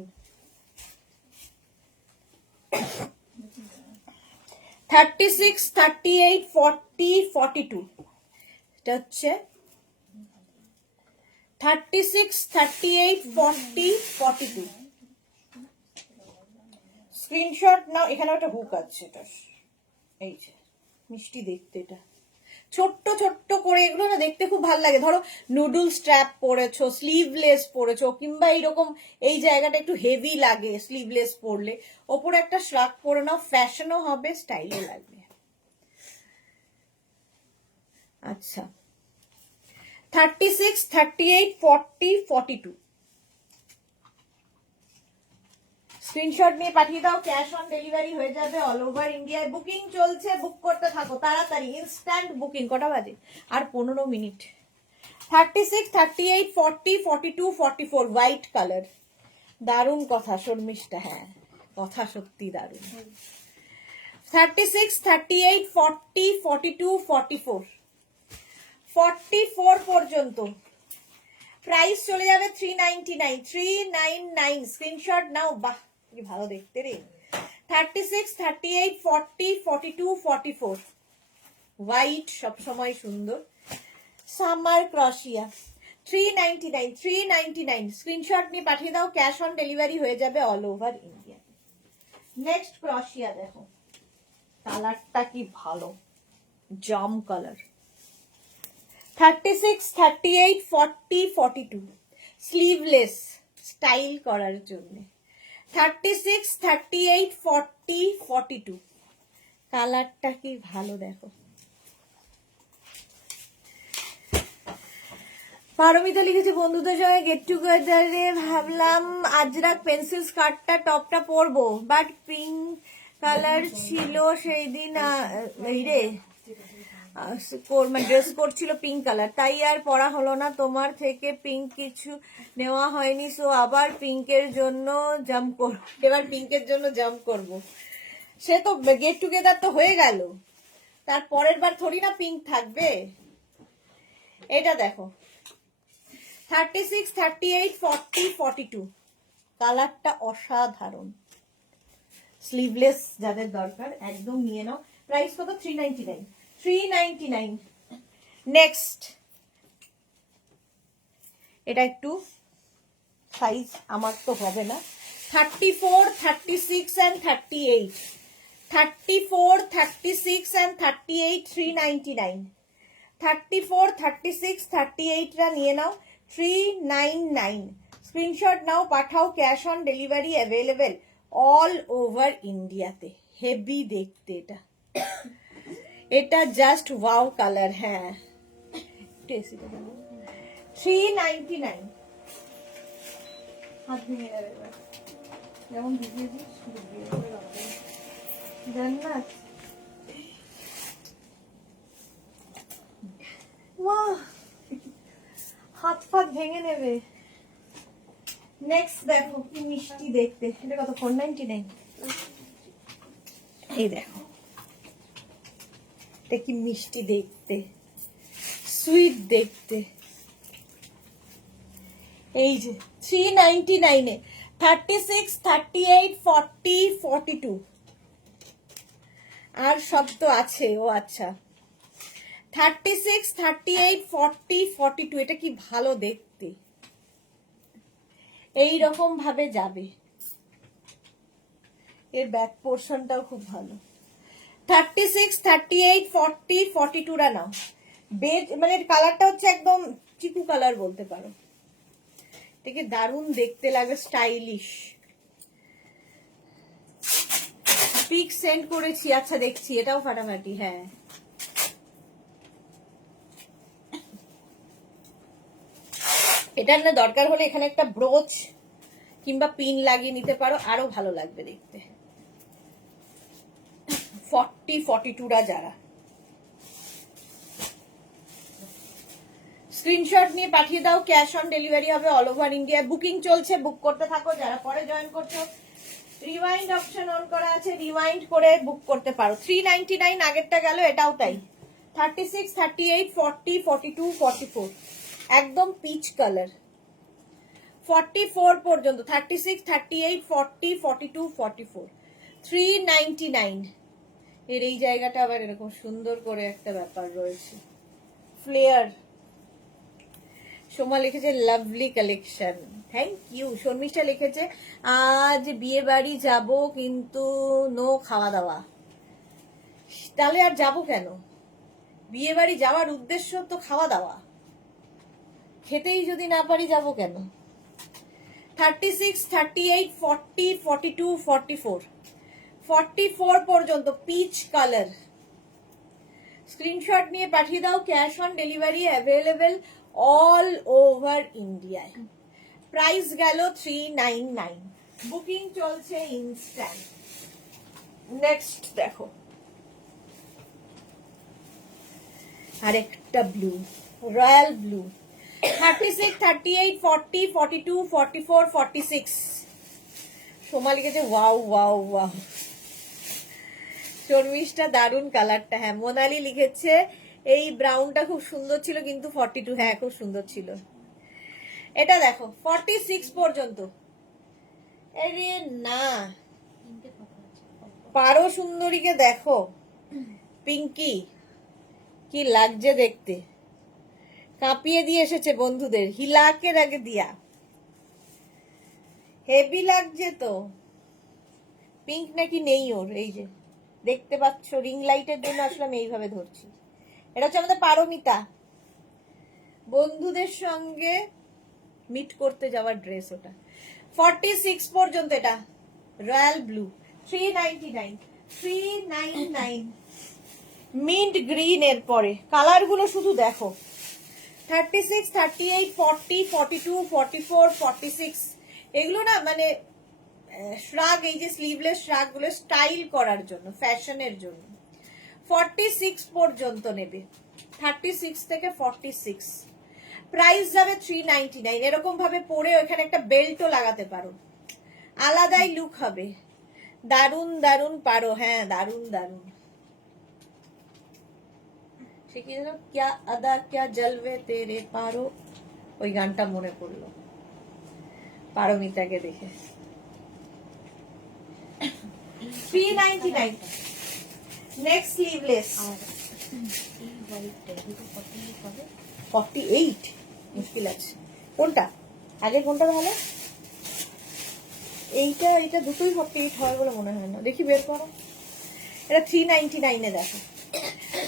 36, 38, 40, 42 এটা হচ্ছে 36, 38, 40, 42। স্ক্রিনশট নাও। এখানে একটা হুক আছে, এটা এই যে মিষ্টি দেখতে, এটা ছোট্ট ছোট্ট করে, এগুলো না দেখতে খুব ভালো লাগে। ধরো নুডল স্ট্র্যাপ পরেছো, স্লিভলেস পরেছো, কিংবা এইরকম এই জায়গাটা একটু হেভি লাগে স্লিভলেস পরলে, ওপরে একটা শ্রাক পরে নাও, ফ্যাশনও হবে, স্টাইলও লাগবে। আচ্ছা 36, 38, 40, 42 স্ক্রিনশট নিয়ে পাঠিয়ে দাও, ক্যাশ অন ডেলিভারি হয়ে যাবে অল ওভার ইন্ডিয়ায়। বুকিং চলছে, বুক করতে থাকো তাড়াতাড়ি, ইনস্ট্যান্ট বুকিং। কটা বাজে? আর 15 মিনিট। 36, 38, 40, 42, 44 white colour. দারুণ কথা শর্মিষ্ঠা, হ্যাঁ কথা সত্যি দারুণ। 36, 38, 40, 42, 44 44 পর্যন্ত প্রাইস চলে যাবে 399 399। স্ক্রিনশট নাও। বাহ কি ভালো দেখতে রে। 36, 38, 40, 42, 44 হোয়াইট সবসময় সুন্দর। সামার ক্রশিয়া 399 399। স্ক্রিনশট নিয়ে পাঠিয়ে দাও, ক্যাশ অন ডেলিভারি হয়ে যাবে অল ওভার ইন্ডিয়া। নেক্সট ক্রশিয়া দেখো, কালারটা কি ভালো, জাম কালার। 36, 38, 40, 42 স্লিভলেস স্টাইল করার জন্য। 36, 38, 40, 42 কালারটা কি ভালো দেখো। পারমিতা লিখেছে বন্ধুদের সঙ্গে গেট টুগেদারে ভাবলাম আজরাক পেন্সিল স্কার্টটা টপটা পরবো, বাট পিঙ্ক কালার ছিল সেই দিন, এই রে ড্রেস কোড ছিল পিঙ্ক কালার, তাই আর পরা হলো না। তোমার থেকে পিঙ্ক কিছু নেওয়া হয়নি, সো আবার পিঙ্কের জন্য জাম্প করব, এবার পিঙ্কের জন্য জাম্প করব। সে তো গেট টুগেদার তো হয়ে গেল, তার পরের বার থোড়ি না পিঙ্ক থাকবে। এটা দেখো 36, 38, 40, 42 কালারটা অসাধারণ। স্লিভলেস যাদের দরকার একদম নিয়ে নাও। প্রাইস কত? 399 399। নেক্সট এটা একটু সাইজ আমার তো হবে না। 34, 36 and 38 34, 36 and 38 399। 34, 36, 38 রা নিয়ে নাও 399। স্ক্রিনশট নাও, পাঠাও, cash on delivery available all over ইন্ডিয়াতে। হেভি দেখতে এটা, এটা জাস্ট ওয়াও কালার। হ্যাঁ 399। হাত ভেঙে যাবে এবার, যেমন ভিজিয়েছিস ডুবিয়ে করে রাখবে। জান্নাত বাহ, হাত ফাত ভেঙে নেবে। নেক্সট দেখো কি মিষ্টি দেখতে, এটা কত? 499। এই দেখো এটা কি মিষ্টি দেখতে, সুইট দেখতে। এই যে 399 এ 36, 38, 40, 42 আর সব তো আছে। ও আচ্ছা 36, 38, 40, 42 এটা কি ভালো দেখতে, এই রকম ভাবে যাবে। এর ব্যাক পোর্শনটাও খুব ভালো। 36, 38, 40, 42 রা নাও। বেজ মানে কালারটা হচ্ছে একদম চিকু কালার বলতে পারো, এটাকে দারুণ দেখতে লাগে, স্টাইলিশ। পিক সেন্ড করেছি, আচ্ছা দেখছি, এটাও ফাটাফাটি। হ্যাঁ, এটার না দরকার হলে এখানে একটা ব্রোচ কিংবা পিন লাগিয়ে নিতে পারো, আরো ভালো লাগবে দেখতে। 40-42রা যারা স্ক্রিনশট নিয়ে পাঠিয়ে দাও, ক্যাশ অন ডেলিভারি হবে অল ওভার ইন্ডিয়া। বুকিং চলছে, বুক করতে থাকো। যারা পরে জয়েন করছো, রিওয়াইন্ড অপশন অন করা আছে, রিওয়াইন্ড করে বুক করতে পারো। 399 আগেরটা গেল, এটাও তাই। 36, 38, 40, 42, 44 একদম পিচ কালার। 44 পর্যন্ত, 36, 38, 40, 42, 44 399 এর এই জায়গাটা আবার এরকম সুন্দর করে একটা ব্যাপার রয়েছে, ফ্লেয়ার। সোমা লিখেছে lovely collection, thank you. Sharmistha লিখেছে আজ বিয়ে বাড়ি যাব কিন্তু নো খাওয়া দাওয়া। তাহলে আর যাব কেন? বিয়ে বাড়ি যাওয়ার উদ্দেশ্য তো খাওয়া দাওয়া, খেতেই যদি না পারি যাব কেন? 36, 38, 40, 42, 44 44 পর্যন্ত পিচ কালার। স্ক্রিনশট নিয়ে পাঠিয়ে দাও, cash on delivery available all over ইন্ডিয়ায়। প্রাইস গেল 399, বুকিং চলছে ইনস্ট্যান্ট। নেক্সট দেখো আরেকটা ব্লু, রয়্যাল ব্লু। 36, 38, 40, 42, 44, 46 সোমা লিখেছে ওয়াও ওয়াও ওয়াও। শর্মিষ্ঠা দারুন কালারটা। হ্যাঁ, মোনালি লিখেছে এই ব্রাউনটা খুব সুন্দর ছিল কিন্তু 42, হ্যাঁ খুব সুন্দর ছিল। এটা দেখো 46 পর্যন্ত। আরে না, পারো সুন্দরীকে দেখো, পিঙ্কি কি লাগছে দেখতে, কাঁপিয়ে দিয়ে এসেছে বন্ধুদের, হিলাকের আগে দিয়া, হেভি লাগছে তো। পিঙ্ক নাকি নেই ওর, এই যে দেখতে পাচ্ছ, রিং লাইটের জন্য আসলে আমি এইভাবে ধরছি। এটা হচ্ছে আমাদের পারমিতা, বন্ধুদের সঙ্গে মিট করতে যাওয়ার ড্রেস ওটা। 46 পর্যন্ত, এটা রয়্যাল ব্লু। 399 399 mint green. এর পরে কালার গুলো শুধু দেখো, 36, 38, 40, 42, 44, 46 এগুলো না মানে শ্রাগ, এই যে স্লিভলেস শ্রাগ গুলো স্টাইল করার জন্য, ফ্যাশনের জন্য। 46 পর্যন্ত নেবে, 36 থেকে 46 প্রাইস যাবে 399। এরকম ভাবে পরে ওখানে একটা বেল্টও লাগাতে পারো, আলাদাই লুক হবে। দারুন দারুন পারো, হ্যাঁ দারুন দারুন। সে কি যেন, ক্যা আদা ক্যা জলবে তেরে পারো, ওই গানটা মনে পড়লো পারমিতাকে দেখে। 399 নেক্সট স্লিভলেস। 48 মুশকিল আছে, কোনটা আগে কোনটা ভালো? এইটা, এটা দুটোই 48 হয় বলে মনে হয় না, দেখি বের করো। এটা 399 এ দেখো।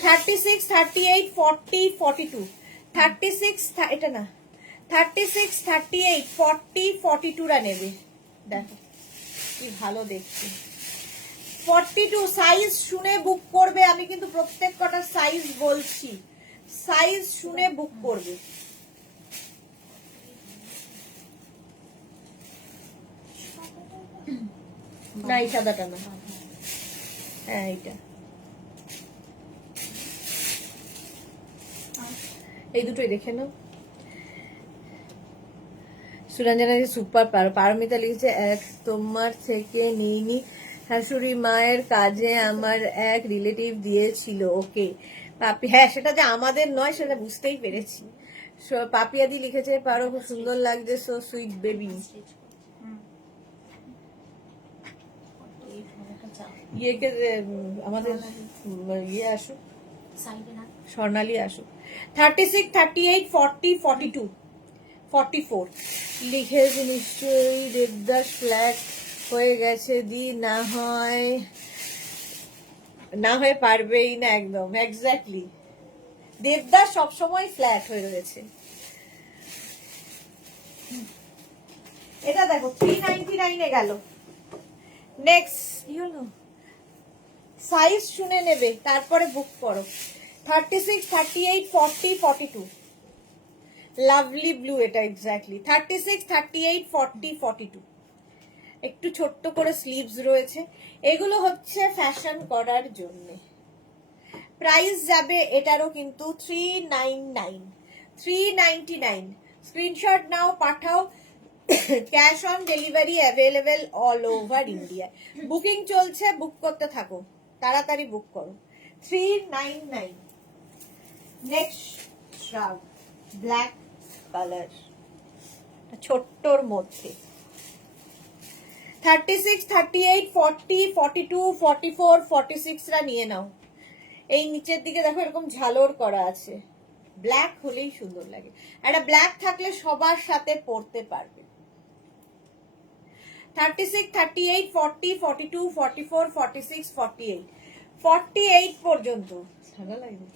36, 38, 40, 42 36, এটা না 36, 38, 40, 42 রা নেবে। দেখো কি ভালো দেখছি। 42 সাইজ শুনে বুক করবে, আমি কিন্তু প্রত্যেক কটার সাইজ বলছি, সাইজ শুনে বুক করবে। না এই সাদাটা না, হ্যাঁ এইটা, এই দুটোই দেখে নাও। সুরঞ্জনা সুপার পারো। পারমিতা লিখেছে এক তোমার থেকে নিইনি, শাশুড়ি মায়ের কাজে আমার এক রিলেটিভ দিয়েছিল। ওকে পাপি, হ্যাঁ সেটা যে আমাদের নয় সেটা বুঝতেই পেরেছি। পাপিয়াদি লিখেছে পারো খুব সুন্দর লাগছে, সো সুইট বেবি। ইয়েকে আমাদের ইয়ে আসুক, স্বর্ণালী আসুক। 36, 38, 40, 42, 44 লিখেছে নিশ্চয়ই দেবদাস ফ্ল্যাট হয়ে গেছে দি, না হয় পারবেই না, একদম এক্স্যাক্টলি। দেবদাস সবসময় ফ্ল্যাট হয়ে রয়েছে। এটা দেখো 399 এ গেল। নেক্সট কি হলো, সাইজ শুনে নেবে, তারপরে বুক করো। 36, 38, 40, 42 লাভলি ব্লু, এটা এক্স্যাক্টলি 36, 38, 40, 42। একটু ছোট্ট করে স্লিভস রয়েছে। এগুলো হচ্ছে ফ্যাশন করার জন্য। প্রাইস যাবে এটারও কিন্তু 399, 399। স্ক্রিনশট নাও, পাঠাও। Cash on delivery available all over India. Booking চলছে, বুক করতে থাকো, তাড়াতাড়ি বুক করো। 399। নেক্সট শ্রাগ, ব্ল্যাক কালার, ছোট্টর মধ্যে। 36, 38, 40, 42, 44, 46 রা নিয়ে নাও। এই নিচের দিকে দেখো এরকম ঝালর করা আছে, ব্ল্যাক হলেই সুন্দর লাগে। একটা ব্ল্যাক থাকলে সবার সাথে পরতে পারবে। 36, 38, 40, 42, 44, 46, 48, 48 পর্যন্ত। ভালো লাগে।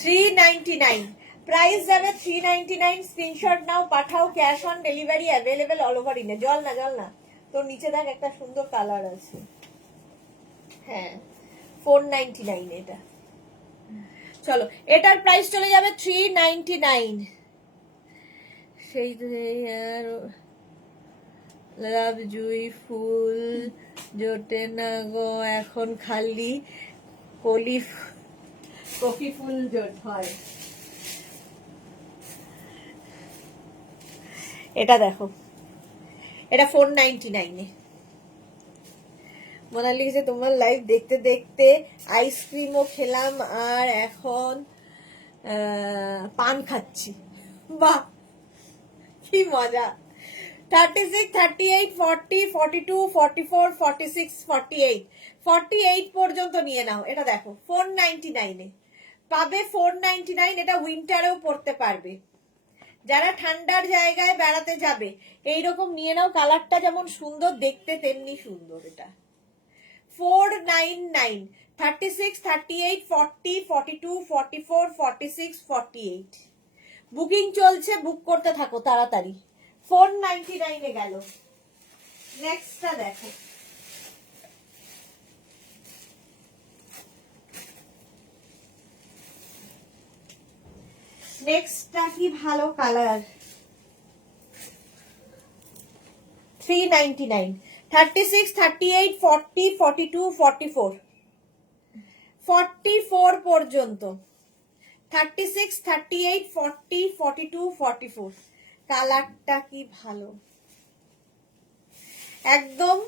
399 প্রাইস যাবে 399। স্ক্রিনশট নাও, পাঠাও। Cash on delivery available all over India. জল না তোর নিচে দেখ একটা সুন্দর কালার আছে। হ্যাঁ 499 এটা। চলো এটার প্রাইস চলে যাবে 399। সেই লাভ জুই ফুল জোটে না গো এখন, খালি কফি ফুল জোট হয়। এটা দেখো, এটা 499 মোনালি লিখেছে তোমার লাইভ দেখতে দেখতে আইসক্রিমও খেলাম আর এখন পান খাচ্ছি। বাহ কি মজা। 36, 38, 40, 42, 44, 46, 48, 48 পর্যন্ত নিয়ে নাও। এটা দেখো 499 পাবে। 499 এটা উইন্টারেও পরতে পারবে। যারা ঠান্ডার জায়গায় বেড়াতে যাবে এইরকম নিয়ে নাও। কালারটা যেমন সুন্দর দেখতে তেমনি সুন্দর। এটা 499। 36, 38, 40, 42, 44, 46, 48 বুকিং চলছে, বুক করতে থাকো তাড়াতাড়ি। 499 গেল। নেক্সটটা দেখো, নেক্সটটা কি ভালো কালার। 399। 36, 38, 40, 42, 44, 44 পর্যন্ত। 36, 38, 40, 42, 44 কালারটা কি ভালো, একদম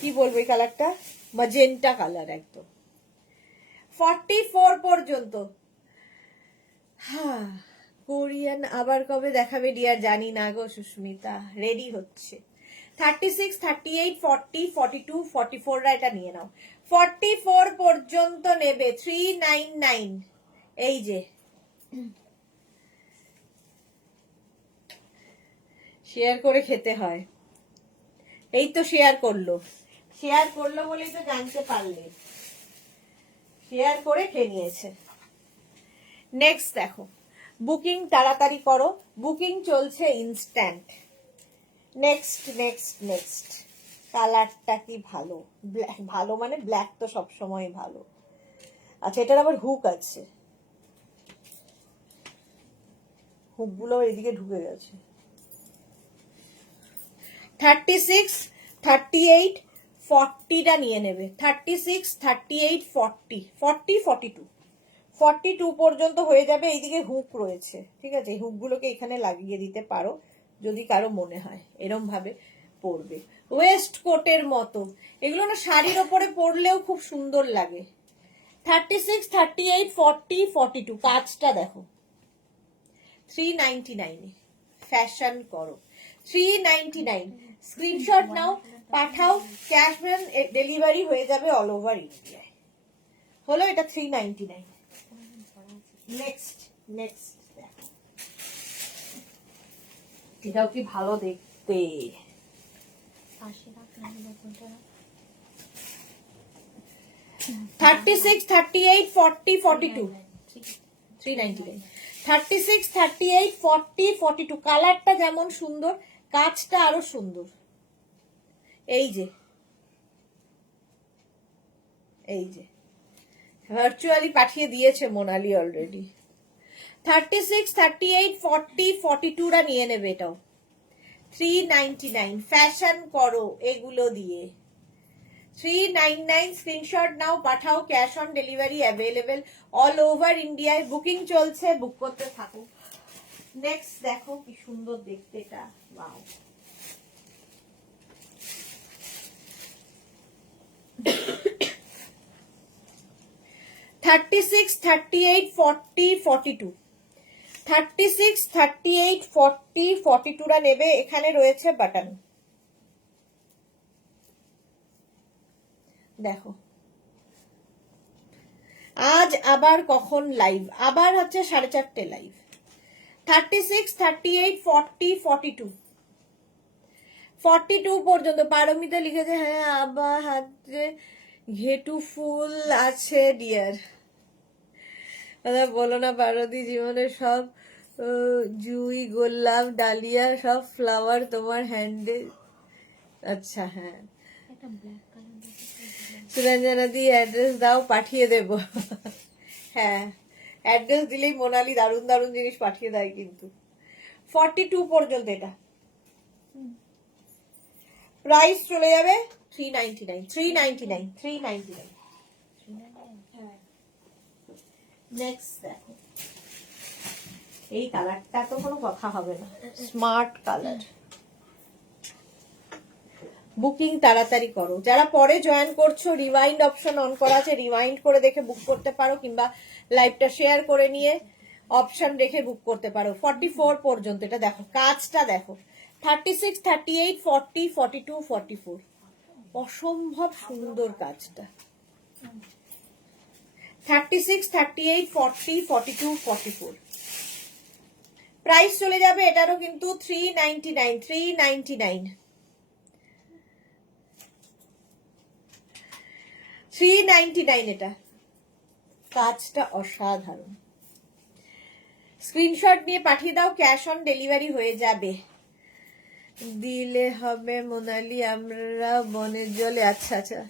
কি বলবো এই কালারটা, ম্যাজেন্টা কালার একদম। 44 পর্যন্ত। হ্যাঁ কোরিয়ান আবার কবে দেখাবে ডিয়ার জানি না গো সুস্মিতা, রেডি হচ্ছে। 36, 38, 40, 42, 44 রা এটা নিয়ে নাও। 44 পর্যন্ত নেবে 399। এই যে শেয়ার করে খেতে হয়। এই তো শেয়ার করলো বলেই তো জানতে পারলে। শেয়ার করে খেয়ে নিয়েছে। নেক্সট দেখো, বুকিং তাড়াতাড়ি করো, বুকিং চলছে ইনস্ট্যান্ট। নেক্সট কালারটা কি ভালো, ভালো মানে ব্ল্যাক তো সবসময় ভালো। আচ্ছা এটার আবার হুক আছে, হুকগুলো এদিকে ঢুকে গেছে। 36, 38, 40টা নিয়ে নেবে। 36, 38, 40, 40, 42, 42 পর্যন্ত হয়ে যাবে। এইদিকে হুক রয়েছে, ঠিক আছে। হুকগুলোকে এখানে লাগিয়ে দিতে পারো যদি কারো মনে হয় এরম ভাবে পরবে। ওয়েস্ট কোটের মতো এগুলো না শাড়ির ওপরে পরলেও খুব সুন্দর লাগে। 36, 38, 40, 42 কাজটা দেখো। 399 ফ্যাশন করো। 399 স্ক্রিনশট নাও, পাঠাও। ক্যাশ অন ডেলিভারি হয়ে যাবে অল ওভার ইন্ডিয়ায়। হলো এটা 399। নেক্সট দেখো, এটাও কি ভালো দেখতে। 36, 38, 40, 42 399। 36, 38, 40, 42 কালারটা যেমন সুন্দর কাজটা আরো সুন্দর। এই যে ভার্চুয়ালি পাঠিয়ে দিয়েছে মোনালি অলরেডি। 36, 38, 40, 42 রা নিয়ে নেবে এটাও। 399 ফ্যাশন করো এগুলো দিয়ে। 399 স্ক্রিনশট নাও, পাঠাও, cash on delivery available all over ইন্ডিয়ায়। বুকিং চলছে, বুক করতে থাকো। নেক্সট দেখো কি সুন্দর দেখতে এটা, ওয়াও। $36, 38, 40, 42, 36, 38, 40, 42 রা নেবে। এখানে রয়েছে বাটন, দেখো। আজ আবার কখন লাইভ? আবার হচ্ছে 4:30 লাইভ। 36, 38, 40, 42, 42 পর্যন্ত। পারমিতা লিখেছে হ্যাঁ আবার হাতে ঘেটু ফুল আছে ডিয়ার। বলো না পারদি, জীবনে সব জুই, গোলাপ, ডালিয়া সব ফ্লাওয়ার তোমার হ্যান্ডে। আচ্ছা হ্যাঁ, একটা ব্ল্যাক কালার সুরঞ্জনা দি অ্যাড্রেস দাও, পাঠিয়ে দেব। হ্যাঁ, অ্যাড্রেস দিলেই মোনালি দারুণ দারুণ জিনিস পাঠিয়ে দেয় কিন্তু। 42 পর্যন্ত এটা। প্রাইস চলে যাবে 399, 399, 399। নেক্সট দেখো, এই কালারটা তো কোনো কথা হবে না, স্মার্ট কালার। বুকিং তাড়াতাড়ি করো। যারা পরে জয়েন করছো, রিওয়াইন্ড অপশন অন করা আছে, রিওয়াইন্ড করে দেখে বুক করতে পারো, কিংবা লাইভটা শেয়ার করে নিয়ে অপশন রেখে বুক করতে পারো। 44 পর্যন্ত এটা দেখো, কাজটা দেখো। 36, 38, 40, 42, 44, অসম্ভব সুন্দর কাজটা। 36, 38, 40, 42, 44। প্রাইস চলে যাবে এটারও কিন্তু 399, 399, 399 এটা। কাজটা অসাধারণ। স্ক্রিনশট নিয়ে পাঠিয়ে দাও, ক্যাশ অন ডেলিভারি হয়ে যাবে। দিলে হবে মোনালি, আমরা বনের জলে। আচ্ছা আচ্ছা,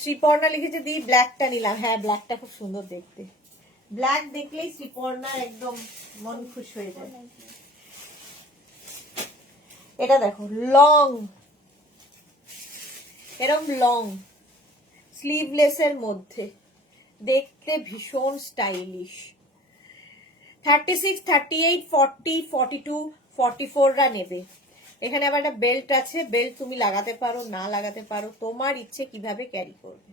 শ্রীপর্ণা লিখেছে দি ব্ল্যাকটা নিলাম। হ্যাঁ, ব্ল্যাকটা খুব সুন্দর দেখতে। ব্ল্যাক দেখলেই শ্রীপর্ণা একদম মন খুশ হয়ে যায়। এটা দেখো, লং, এরকম লং স্লিভলেস এর মধ্যে, দেখতে ভীষণ স্টাইলিশ। 36, 38, 40, 42, 44 রা নেবে। এখানে আবার একটা বেল্ট আছে, বেল্ট তুমি লাগাতে পারো, না লাগাতে পারো, তোমার ইচ্ছে কিভাবে ক্যারি করবে।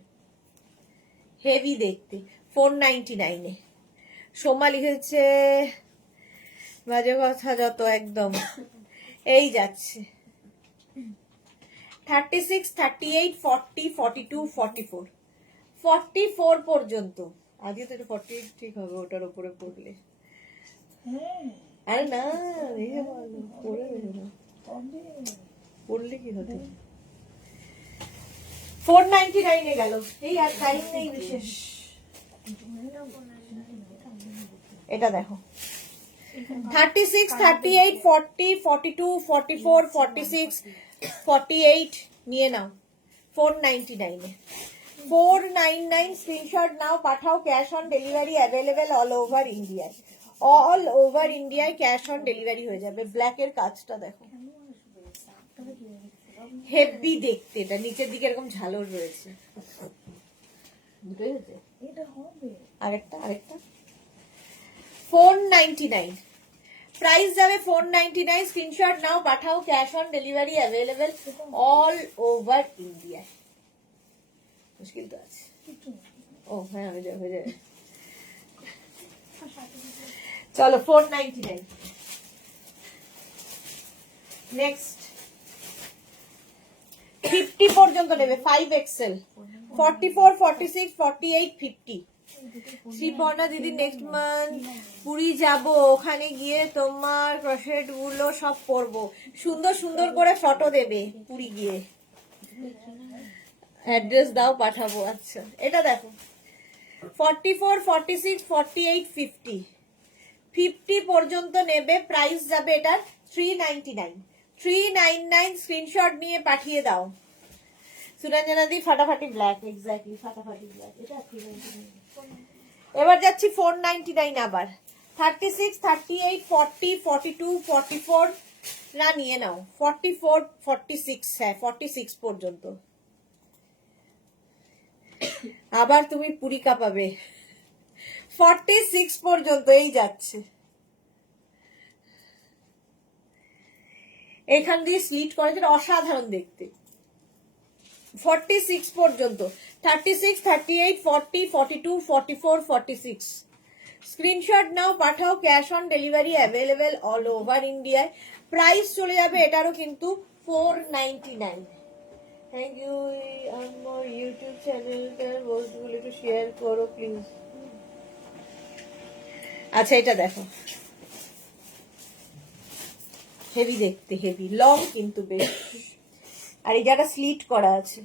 হেভি দেখতে। 499 এ। সোমা লিখেছে বাজে কথা যত, একদম এই যাচ্ছে। 36, 38, 40, 42, 44, 44 পর্যন্ত। আজকে তো 40 ঠিক হবে ওটার উপরে পড়লে। আরে না, পড়লে কি হতো। 499 এ গেল। এই আর টাইম নেই বিশেষ। এটা দেখো, 36, 38, 40, 42, 44, 46, 48 নিয়ে নাও 499 এ। 499 স্ক্রিনশট নাও, পাঠাও, cash on delivery available all over ইন্ডিয়ায়। অল ওভার ইন্ডিয়ায় ক্যাশ অন ডেলিভারি হয়ে যাবে। ব্ল্যাকের কাজটা দেখো, হেভি দেখতে। এটা নিচের দিকে এরকম ঝালর রয়েছে। আরেকটা 499 প্রাইস যাবে। 499 স্ক্রিনশট নাও, পাঠাও, cash on delivery available all over India. মুশকিল তো আছে। ও হ্যাঁ, হয়ে যাবে। চলো 499। নেক্সট 50 পর্যন্ত নেবে, 5XL, 44, 46, 48, 50। শ্রীপর্ণা দিদি নেক্সট মান্থ পুরী যাব, ওখানে গিয়ে তোমার ক্রোশেট গুলো সব পরবো। সুন্দর সুন্দর করে ফটো দেবে পুরী গিয়ে, অ্যাড্রেস দাও, পাঠাবো। আচ্ছা, এটা দেখো, 44, 46, 48, 50, 50 পর্যন্ত নেবে, প্রাইস যাবে এটার 399। 399 স্ক্রিনশট নিয়ে পাঠিয়ে দাও। সুরঞ্জনা দি ফাটাফাটি ব্ল্যাক, এক্স্যাক্টলি ফাটাফাটি ব্ল্যাক, এটা 399। এবার যাচ্ছি 499 আবার। 36, 38, 40, 42, 44 না নিয়ে নাও। 44, 46, হ্যাঁ 46 পর্যন্ত। আবার তুমি পুরিকা পাবে। 46 পর্যন্ত এই যাচ্ছে। এখান দিয়ে স্লিট করে, যেটা অসাধারণ দেখতে। 46 পর্যন্ত। 36, 38, 40, 42, 44, 46 স্ক্রিনশট নাও, পাঠাও। Cash on delivery available all over ইন্ডিয়ায়। প্রাইস চলে যাবে এটারও কিন্তু 499। Thank you. আমার ইউটিউব চ্যানেলটা বলতে একটু শেয়ার করো প্লিজ। আচ্ছা এটা দেখো, হেভি দেখতে, হেভি লং কিন্তু বেশ। আর এই জায়গা স্লিট করা আছে।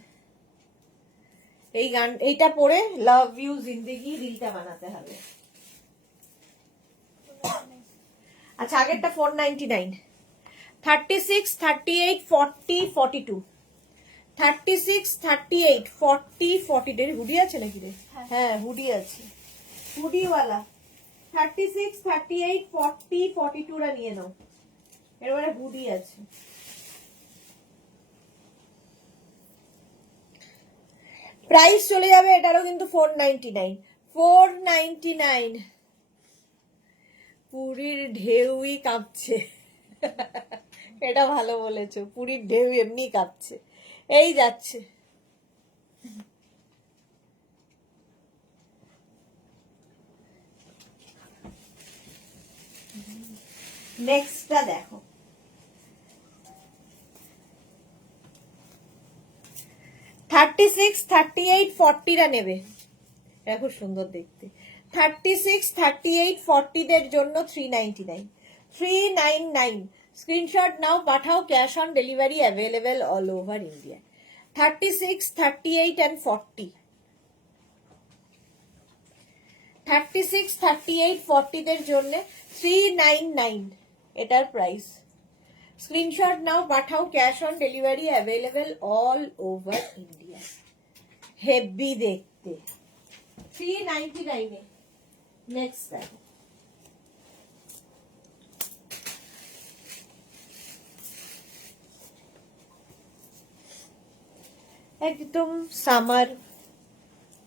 এই গান এইটা পরে লাভ ইউ জিন্দেগি রিলটা বানাতে হবে। আচ্ছা আগেরটা 499। 36, 38, 40, 42 36, 38, 40, 42 হুডি আছে নাকি রে? হ্যাঁ হুডি আছে, হুডিওয়ালা। 36, 38, 40, 42 রা নিয়ে নাও। এবারে হুডি আছে। প্রাইস চলে যাবে এটারও কিন্তু 499। 499। পুরীর ঢেউই কাঁপছে। এটা ভালো বলেছো, পুরীর ঢেউ এমনি কাঁপছে। এই যাচ্ছে। নেক্সটটা দেখো। 36, 38, 40 রা নেবে। এটা খুব সুন্দর দেখতে। 36, 38, 40 দের জন্য 399। 399 স্ক্রিনশট নাও, পাঠাও। Cash on delivery available all over India. 36, 38 and 40। 36, 38, 40 দের জন্য 399 এটার প্রাইস। স্ক্রিনশট নাও, পাঠাও। Cash on delivery available all over India. Heavy দেখতে। 399 এ। নেক্সট দেখো। একদম সামার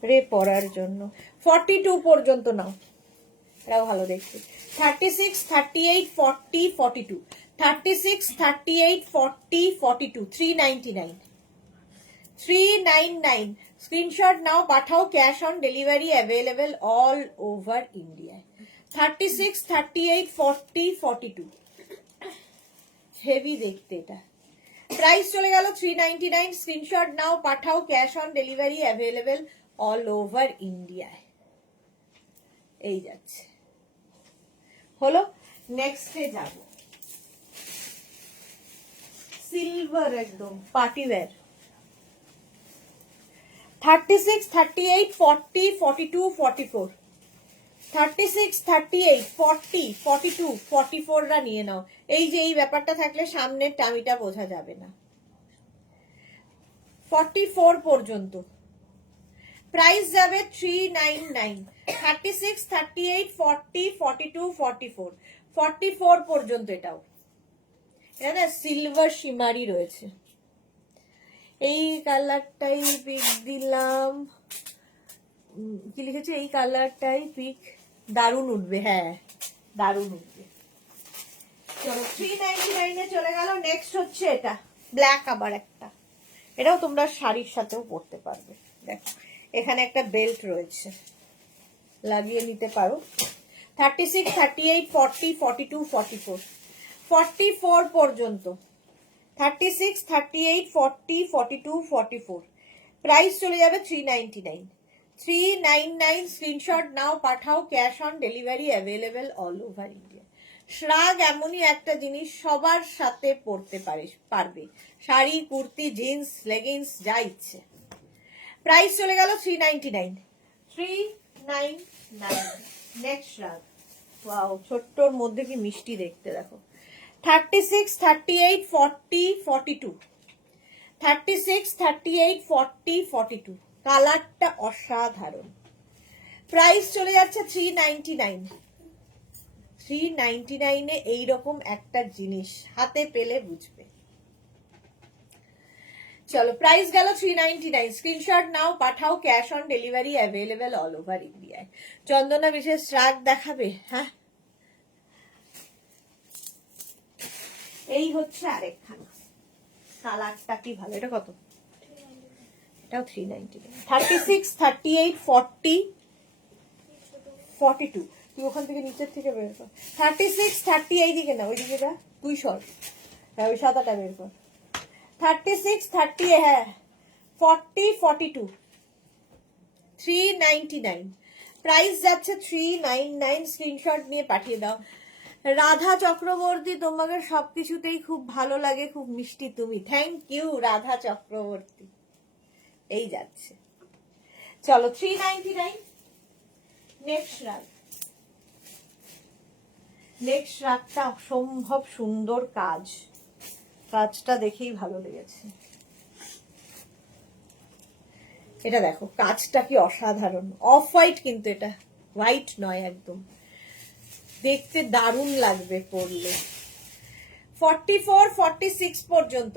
রে পরার জন্য 42 পর্যন্ত নাও। এটাও ভালো দেখতে। 36, 38, 40, 42 36, 38, 40, 42 399। 399 স্ক্রিনশট নাও, পাঠাও। Cash on delivery available all over India. 36, 38, 40, 42 heavy দেখতে এটা। প্রাইস চলে গেল 399। স্ক্রিনশট নাও, পাঠাও। Cash on delivery available all over ইন্ডিয়ায়। এই যাচ্ছে। হলো, নেক্সটে যাব। সিলভার একদম পার্টি ওয়্যার। 36, 38, 40, 42, 44 36, 38, 40, 42, 44 রা নিয়ে নাও। এই যে এই ব্যাপারটা থাকলে সামনের টামিটা বোঝা যাবে না। 44 পর্যন্ত প্রাইস যাবে 399। 36, 38, 40, 42, 44 44 পর্যন্ত এটাও। এটা সিলভার শিমারি রয়েছে। এই কালারটাই পিক দিলাম। কি লিখেছে? এই কালারটাই পিক। দারুণ উঠবে, হ্যাঁ দারুণ উঠবে। চলো 399 এ চলে গেল। নেক্সট হচ্ছে এটা ব্ল্যাক, আবার একটা। এটাও তোমরা শাড়ির সাথেও পরতে পারবে। দেখো এখানে একটা বেল্ট রয়েছে, লাগিয়ে নিতে পারো। 36, 38, 40, 42, 44 44 পর্যন্ত। 36, 38, 40, 42, 44 প্রাইস চলে যাবে 399। 399 স্ক্রিনশট নাও, পাঠাও। Cash on delivery available all over India. শ্রাগ এমনই একটা জিনিস, সবার সাথে পরতে পারবে। শাড়ি, কুর্তি, জিন্স, লেগিংস, যা ইচ্ছে। প্রাইস চলে গেল 399। 399 নেক্সট শ্রাগ। ওয়াও, ছোট্টর মধ্যে কি মিষ্টি দেখতে দেখো। 36, 38, 40, 42, 36, 38, 40, 42। কালারটা অসাধারণ। প্রাইস চলে যাচ্ছে 399। 399 এইরকম একটা জিনিস হাতে পেলে বুঝবে। চলো, প্রাইস গেল 399। স্ক্রিনশট নাও, পাঠাও, cash on delivery available all over ইন্ডিয়ায়। চন্দনা বিশেষ রাগ দেখাবে? হ্যাঁ, এই হচ্ছে আরেকখানা। কালারটা কি ভালো। এটা কত? এটাও 399। 36, 38, 40, 42। তুই ওখান থেকে নিচের থেকে বের কর। 36, 30 এইদিকে না, ওইদিকে যা, তুই সর। হ্যাঁ, ওই সাদাটা বের কর। 36, 30, হ্যাঁ, 40, 42। 399। প্রাইস যাচ্ছে 399। স্ক্রিনশট নিয়ে পাঠিয়ে দাও। রাধা চক্রবর্তী, তোমাকে সবকিছুতেই খুব ভালো লাগে, খুব মিষ্টি তুমি। Thank you Radha Chakraborty. এই যাচ্ছে। চলো, 399। নেক্সট রাগ। নেক্সট রাগটা অসম্ভব সুন্দর কাজ। কাজটা দেখেই ভালো লেগেছে। এটা দেখো, কাজটা কি অসাধারণ। অফ হোয়াইট কিন্তু, এটা হোয়াইট নয় একদম। দেখতে দারুণ লাগবে পরলে। 44, 46 পর্যন্ত।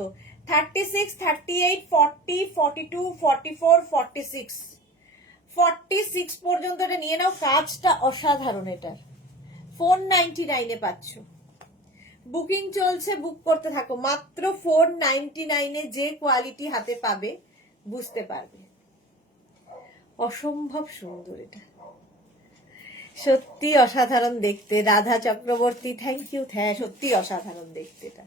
36, 38, 40, 42, 44, 46, 46 পর্যন্ত এটা নিয়ে নাও। কাজটা অসাধারণ। এটা 499 পাচ্ছ। বুকিং চলছে, বুক করতে থাকো। মাত্র 499 যে কোয়ালিটি হাতে পাবে বুঝতে পারবে। অসম্ভব সুন্দর এটা, সত্যি অসাধারণ দেখতে। Radha Chakraborty, thank you. হ্যাঁ, সত্যি অসাধারণ দেখতে এটা।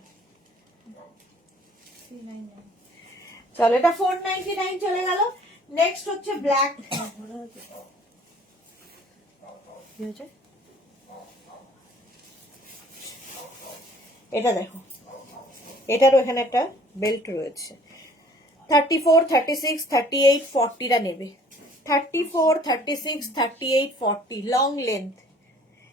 চলো, এটা 499 চলে গেল। নেক্সট হচ্ছে ব্ল্যাক। কি হয়েছে? এটা দেখো, এটারও এখানে একটা বেল্ট রয়েছে। 34, 36, 38, 40টা নেবে। 34, 36, 38, 40 লং লেন্থ,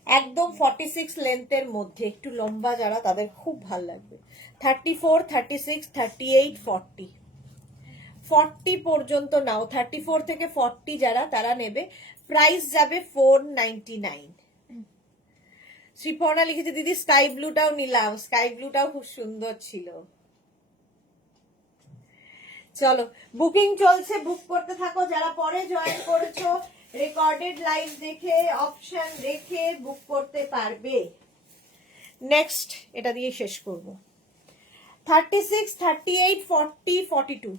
একদম 46 লেন্থের মধ্যে, একটু লম্বা যারা তাদের খুব ভালো লাগবে। 34, 36, 38, 40, 40 পর্যন্ত নাও। 34 থেকে 40 যারা, তারা নেবে। প্রাইস যাবে 499। শ্রীপর্ণা লিখেছে, দিদি স্কাই ব্লুটাও নিলাম। স্কাই ব্লুটাও খুব সুন্দর ছিল। চলো, বুকিং চলছে, বুক করতে থাকো। যারা পরে জয়েন করেছো, রেকর্ডেড লাইভ দেখে অপশন রেখে বুক করতে পারবে। নেক্সট এটা দিয়ে শেষ করব। 36, 38, 40, 42।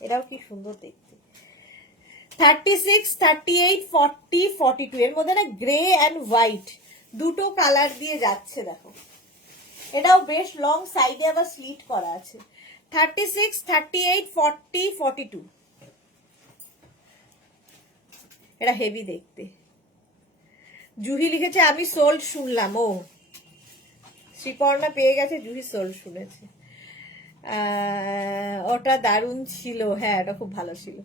এটাও কি সুন্দর দেখতে। 36, 38, 40, 42 এর মধ্যে না গ্রে অ্যান্ড হোয়াইট দুটো কালার দিয়ে যাচ্ছে দেখো। এটাও বেশ লং, সাইডে আবার স্লিট করা আছে। 36, 38, 40, 42। এটা হেভি দেখতে। জুহি লিখেছে, আমি সোল্ড শুনলাম। ও, শ্রীপর্ণা পেয়ে গেছে, জুহি সোল্ড শুনেছে। ওটা দারুণ ছিল। হ্যাঁ, ওটা খুব ভালো ছিল।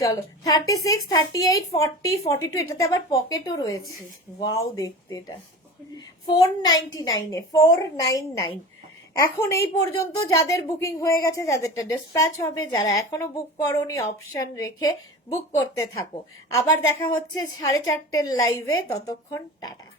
চলো, 36, 38, 40, 42। এটাতে আবার পকেটও রয়েছে। ওয়াও দেখতে এটা। 499 499। এখন এই পর্যন্ত যাদের বুকিং হয়ে গেছে, যাদেরটা ডিসপ্যাচ হবে, যারা এখনো বুক করোনি, অপশন রেখে বুক করতে থাকো। আবার দেখা হচ্ছে 4:30 লাইভে। ততক্ষণ টাটা।